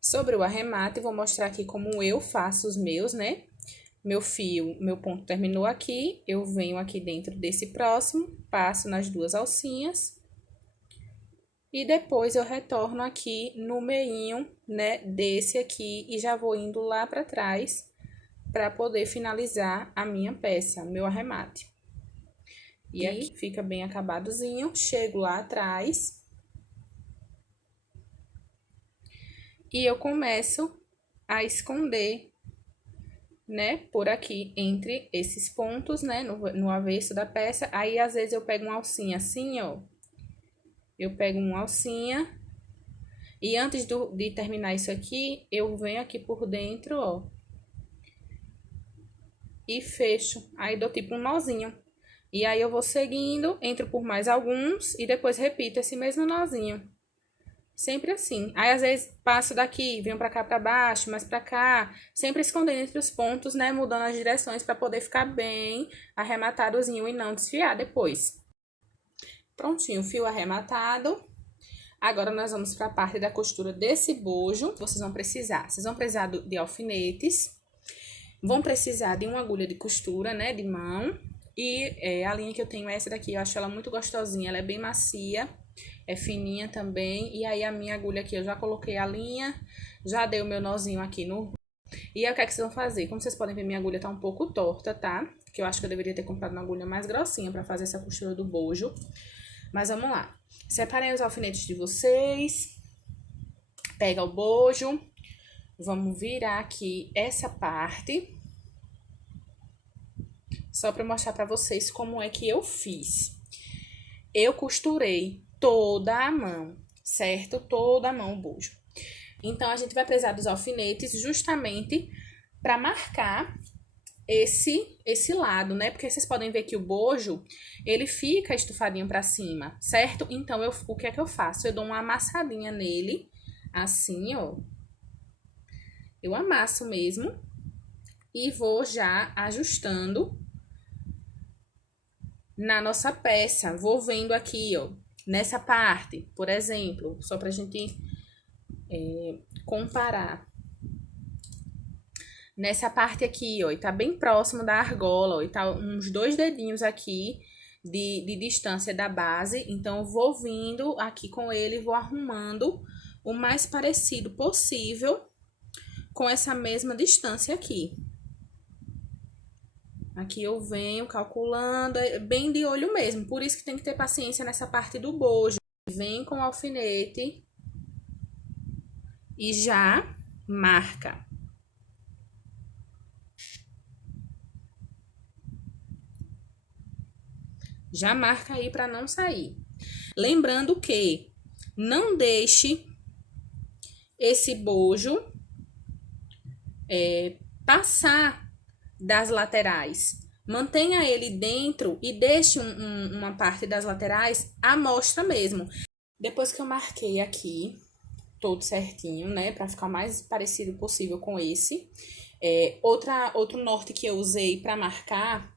Sobre o arremate, vou mostrar aqui como eu faço os meus, né? Meu ponto terminou aqui, eu venho aqui dentro desse próximo, passo nas 2 alcinhas. E depois eu retorno aqui no meinho, né, desse aqui e já vou indo lá pra trás para poder finalizar a minha peça, meu arremate. E aqui fica bem acabadozinho. Chego lá atrás. E eu começo a esconder, né, por aqui, entre esses pontos, né, no avesso da peça. Aí, às vezes, eu pego uma alcinha assim, ó. Eu pego uma alcinha. E antes de terminar isso aqui, eu venho aqui por dentro, ó. E fecho. Aí, dou tipo um nozinho. E aí, eu vou seguindo, entro por mais alguns e depois repito esse mesmo nozinho. Sempre assim. Aí, às vezes, passo daqui, venho pra cá pra baixo, mais pra cá. Sempre escondendo entre os pontos, né? Mudando as direções pra poder ficar bem arrematadozinho e não desfiar depois. Prontinho, fio arrematado. Agora, nós vamos pra parte da costura desse bojo. Vocês vão precisar de alfinetes. Vão precisar de uma agulha de costura, né? De mão. E a linha que eu tenho é essa daqui. Eu acho ela muito gostosinha. Ela é bem macia. É fininha também. E aí, a minha agulha aqui, eu já coloquei a linha. Já dei o meu nozinho aqui no... E aí, o que é que vocês vão fazer? Como vocês podem ver, minha agulha tá um pouco torta, tá? Que eu acho que eu deveria ter comprado uma agulha mais grossinha pra fazer essa costura do bojo. Mas vamos lá. Separem os alfinetes de vocês. Pega o bojo. Vamos virar aqui essa parte. Só pra mostrar pra vocês como é que eu fiz. Eu costurei toda a mão, certo? Toda a mão o bojo. Então, a gente vai precisar dos alfinetes justamente para marcar esse lado, né? Porque vocês podem ver que o bojo, ele fica estufadinho para cima, certo? Então, o que é que eu faço? Eu dou uma amassadinha nele, assim, ó. Eu amasso mesmo e vou já ajustando na nossa peça. Vou vendo aqui, ó. Nessa parte, por exemplo, só pra gente comparar. Nessa parte aqui, ó, e tá bem próximo da argola, ó, e tá uns 2 dedinhos aqui de distância da base. Então, eu vou vindo aqui com ele e vou arrumando o mais parecido possível com essa mesma distância aqui. Aqui eu venho calculando, bem de olho mesmo. Por isso que tem que ter paciência nessa parte do bojo. Vem com o alfinete e já marca. Já marca aí para não sair. Lembrando que não deixe esse bojo passar das laterais. Mantenha ele dentro e deixe uma parte das laterais à mostra mesmo. Depois que eu marquei aqui, todo certinho, né? Pra ficar o mais parecido possível com esse. Outro norte que eu usei pra marcar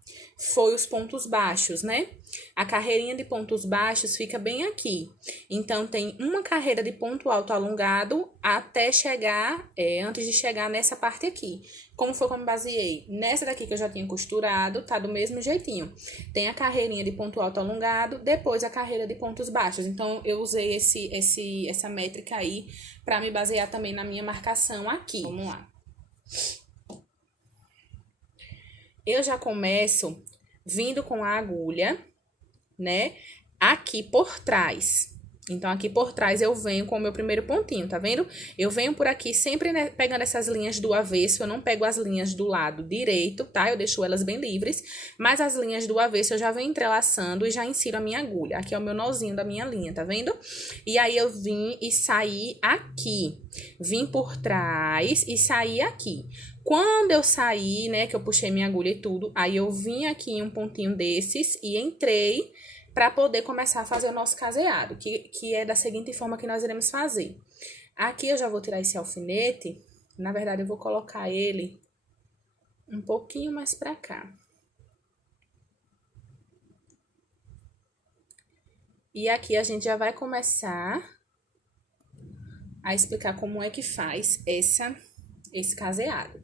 foi os pontos baixos, né? A carreirinha de pontos baixos fica bem aqui. Então, tem uma carreira de ponto alto alongado até chegar, antes de chegar nessa parte aqui. Como foi que eu me baseei? Nessa daqui que eu já tinha costurado, tá do mesmo jeitinho. Tem a carreirinha de ponto alto alongado, depois a carreira de pontos baixos. Então, eu usei essa métrica aí pra me basear também na minha marcação aqui. Vamos lá. Eu já começo vindo com a agulha, né, aqui por trás. Então, aqui por trás eu venho com o meu primeiro pontinho, tá vendo? Eu venho por aqui sempre, né, pegando essas linhas do avesso. Eu não pego as linhas do lado direito, tá? Eu deixo elas bem livres. Mas as linhas do avesso eu já venho entrelaçando e já insiro a minha agulha. Aqui é o meu nozinho da minha linha, tá vendo? E aí, eu vim e saí aqui. Vim por trás e saí aqui. Quando eu saí, né, que eu puxei minha agulha e tudo, aí eu vim aqui em um pontinho desses e entrei para poder começar a fazer o nosso caseado, que é da seguinte forma que nós iremos fazer. Aqui eu já vou tirar esse alfinete, na verdade eu vou colocar ele um pouquinho mais para cá. E aqui a gente já vai começar a explicar como é que faz esse caseado.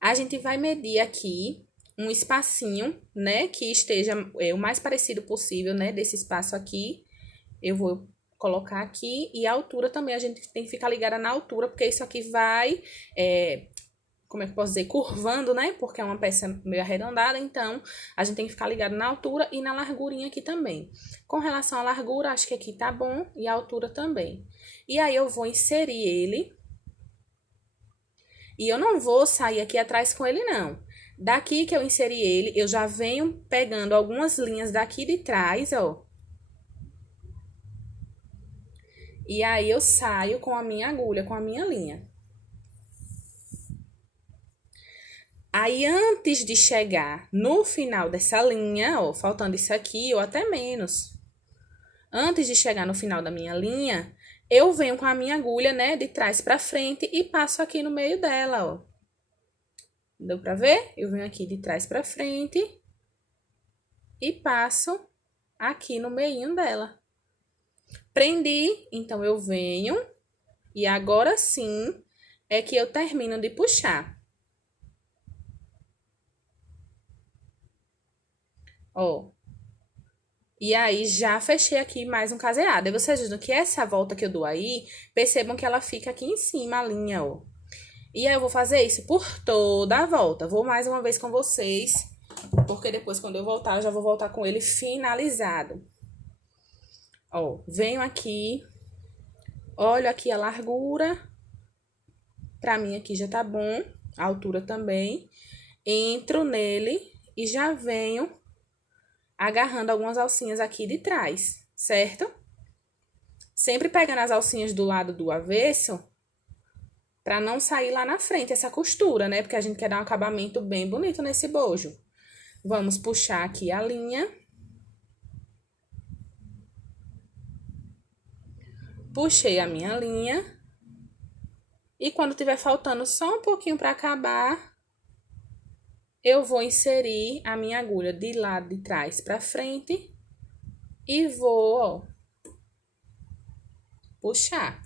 A gente vai medir aqui um espacinho, né, que esteja o mais parecido possível, né, desse espaço aqui. Eu vou colocar aqui e a altura também, a gente tem que ficar ligada na altura, porque isso aqui vai como é que eu posso dizer, curvando, né? Porque é uma peça meio arredondada, então a gente tem que ficar ligado na altura e na largurinha aqui também. Com relação à largura, acho que aqui tá bom e a altura também. E aí eu vou inserir ele. E eu não vou sair aqui atrás com ele, não. Daqui que eu inseri ele, eu já venho pegando algumas linhas daqui de trás, ó. E aí eu saio com a minha agulha, com a minha linha. Aí, antes de chegar no final dessa linha, ó, faltando isso aqui ou até menos. Antes de chegar no final da minha linha, eu venho com a minha agulha, né, de trás pra frente e passo aqui no meio dela, ó. Deu pra ver? Eu venho aqui de trás pra frente e passo aqui no meio dela. Prendi, então eu venho e agora sim é que eu termino de puxar. Ó. E aí, já fechei aqui mais um caseado. Aí, vocês viram que essa volta que eu dou aí, percebam que ela fica aqui em cima, a linha, ó. E aí, eu vou fazer isso por toda a volta. Vou mais uma vez com vocês, porque depois, quando eu voltar, eu já vou voltar com ele finalizado. Ó, venho aqui, olho aqui a largura. Pra mim, aqui já tá bom, a altura também. Entro nele e já venho agarrando algumas alcinhas aqui de trás, certo? Sempre pegando as alcinhas do lado do avesso, pra não sair lá na frente essa costura, né? Porque a gente quer dar um acabamento bem bonito nesse bojo. Vamos puxar aqui a linha. Puxei a minha linha. E quando tiver faltando só um pouquinho pra acabar, eu vou inserir a minha agulha de lado de trás pra frente e vou, ó, puxar.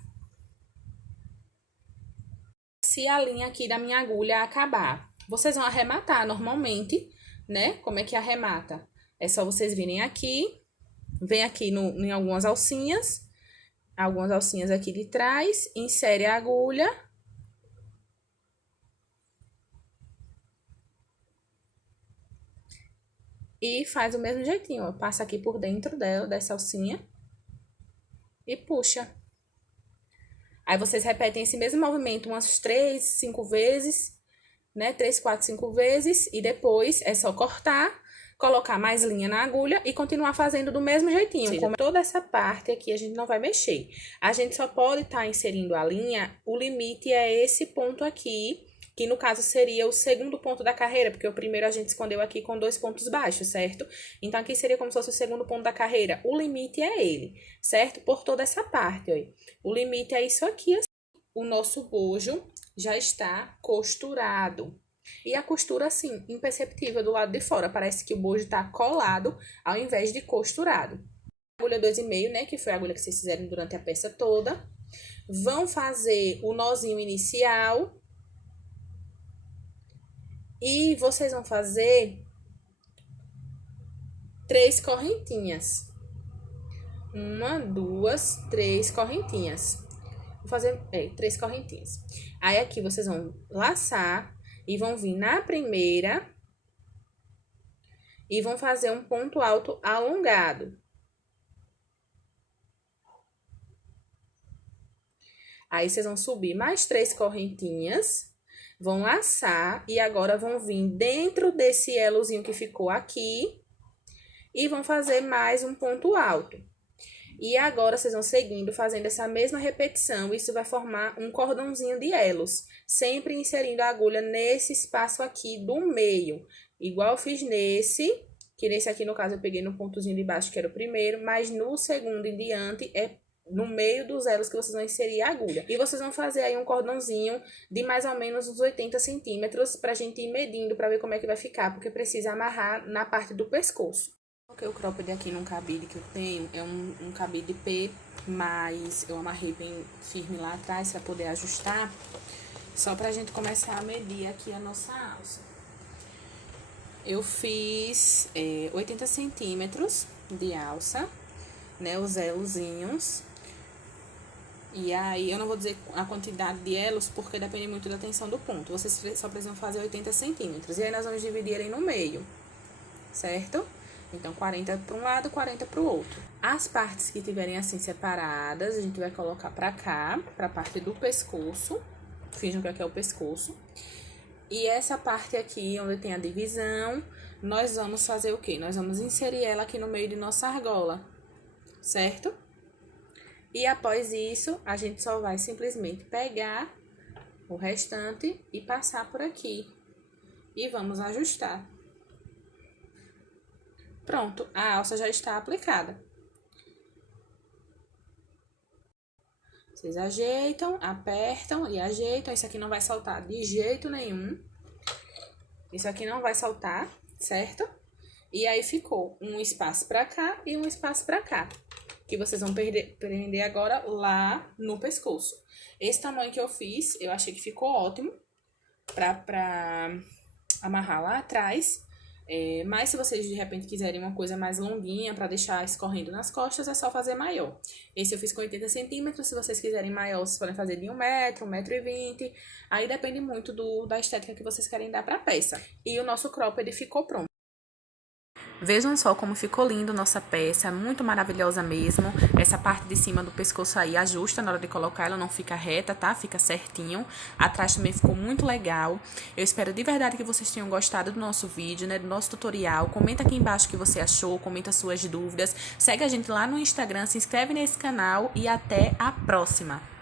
Se a linha aqui da minha agulha acabar, vocês vão arrematar normalmente, né? Como é que arremata? É só vocês virem aqui, vem aqui em algumas alcinhas aqui de trás, insere a agulha. E faz o mesmo jeitinho, ó. Passa aqui por dentro dessa alcinha. E puxa. Aí, vocês repetem esse mesmo movimento umas 3, 5 vezes, né? 3, 4, 5 vezes. E depois é só cortar, colocar mais linha na agulha e continuar fazendo do mesmo jeitinho. Como toda essa parte aqui a gente não vai mexer. A gente só pode estar inserindo a linha, o limite é esse ponto aqui, que no caso seria o segundo ponto da carreira, porque o primeiro a gente escondeu aqui com 2 pontos baixos, certo? Então, aqui seria como se fosse o segundo ponto da carreira. O limite é ele, certo? Por toda essa parte, ó. O limite é isso aqui, assim. O nosso bojo já está costurado. E a costura, assim, imperceptível do lado de fora. Parece que o bojo tá colado ao invés de costurado. Agulha 2,5, né? Que foi a agulha que vocês fizeram durante a peça toda. Vão fazer o nozinho inicial. E vocês vão fazer 3 correntinhas. 1, 2, 3 correntinhas. Vou fazer 3 correntinhas. Aí, aqui vocês vão laçar e vão vir na primeira e vão fazer um ponto alto alongado. Aí, vocês vão subir mais 3 correntinhas. Vão laçar e agora vão vir dentro desse elozinho que ficou aqui e vão fazer mais um ponto alto. E agora, vocês vão seguindo, fazendo essa mesma repetição. Isso vai formar um cordãozinho de elos, sempre inserindo a agulha nesse espaço aqui do meio. Igual eu fiz nesse, que nesse aqui, no caso, eu peguei no pontozinho de baixo, que era o primeiro, mas no segundo em diante é no meio dos elos que vocês vão inserir a agulha. E vocês vão fazer aí um cordãozinho de mais ou menos uns 80 centímetros pra gente ir medindo pra ver como é que vai ficar, porque precisa amarrar na parte do pescoço. Coloquei o cropped aqui num cabide que eu tenho, é um cabide P, mas eu amarrei bem firme lá atrás pra poder ajustar, só pra gente começar a medir aqui a nossa alça. Eu fiz 80 centímetros de alça, né, os elozinhos. E aí, eu não vou dizer a quantidade de elos, porque depende muito da tensão do ponto. Vocês só precisam fazer 80 centímetros. E aí, nós vamos dividir ele no meio, certo? Então, 40 para um lado, 40 para o outro. As partes que tiverem assim separadas, a gente vai colocar pra cá, pra parte do pescoço. Finjam que aqui é o pescoço. E essa parte aqui, onde tem a divisão, nós vamos fazer o quê? Nós vamos inserir ela aqui no meio de nossa argola, certo? E após isso, a gente só vai simplesmente pegar o restante e passar por aqui. E vamos ajustar. Pronto, a alça já está aplicada. Vocês ajeitam, apertam e ajeitam. Isso aqui não vai saltar de jeito nenhum. Isso aqui não vai saltar, certo? E aí ficou um espaço pra cá e um espaço pra cá. Que vocês vão prender agora lá no pescoço. Esse tamanho que eu fiz, eu achei que ficou ótimo pra amarrar lá atrás. Mas se vocês de repente quiserem uma coisa mais longuinha para deixar escorrendo nas costas, é só fazer maior. Esse eu fiz com 80 centímetros, se vocês quiserem maior, vocês podem fazer de 1 metro, 1,20 m. Aí depende muito da estética que vocês querem dar para a peça. E o nosso cropped ficou pronto. Vejam só como ficou lindo nossa peça, muito maravilhosa mesmo. Essa parte de cima do pescoço aí ajusta na hora de colocar, ela não fica reta, tá? Fica certinho. Atrás também ficou muito legal. Eu espero de verdade que vocês tenham gostado do nosso vídeo, né? Do nosso tutorial. Comenta aqui embaixo o que você achou, comenta suas dúvidas. Segue a gente lá no Instagram, se inscreve nesse canal e até a próxima!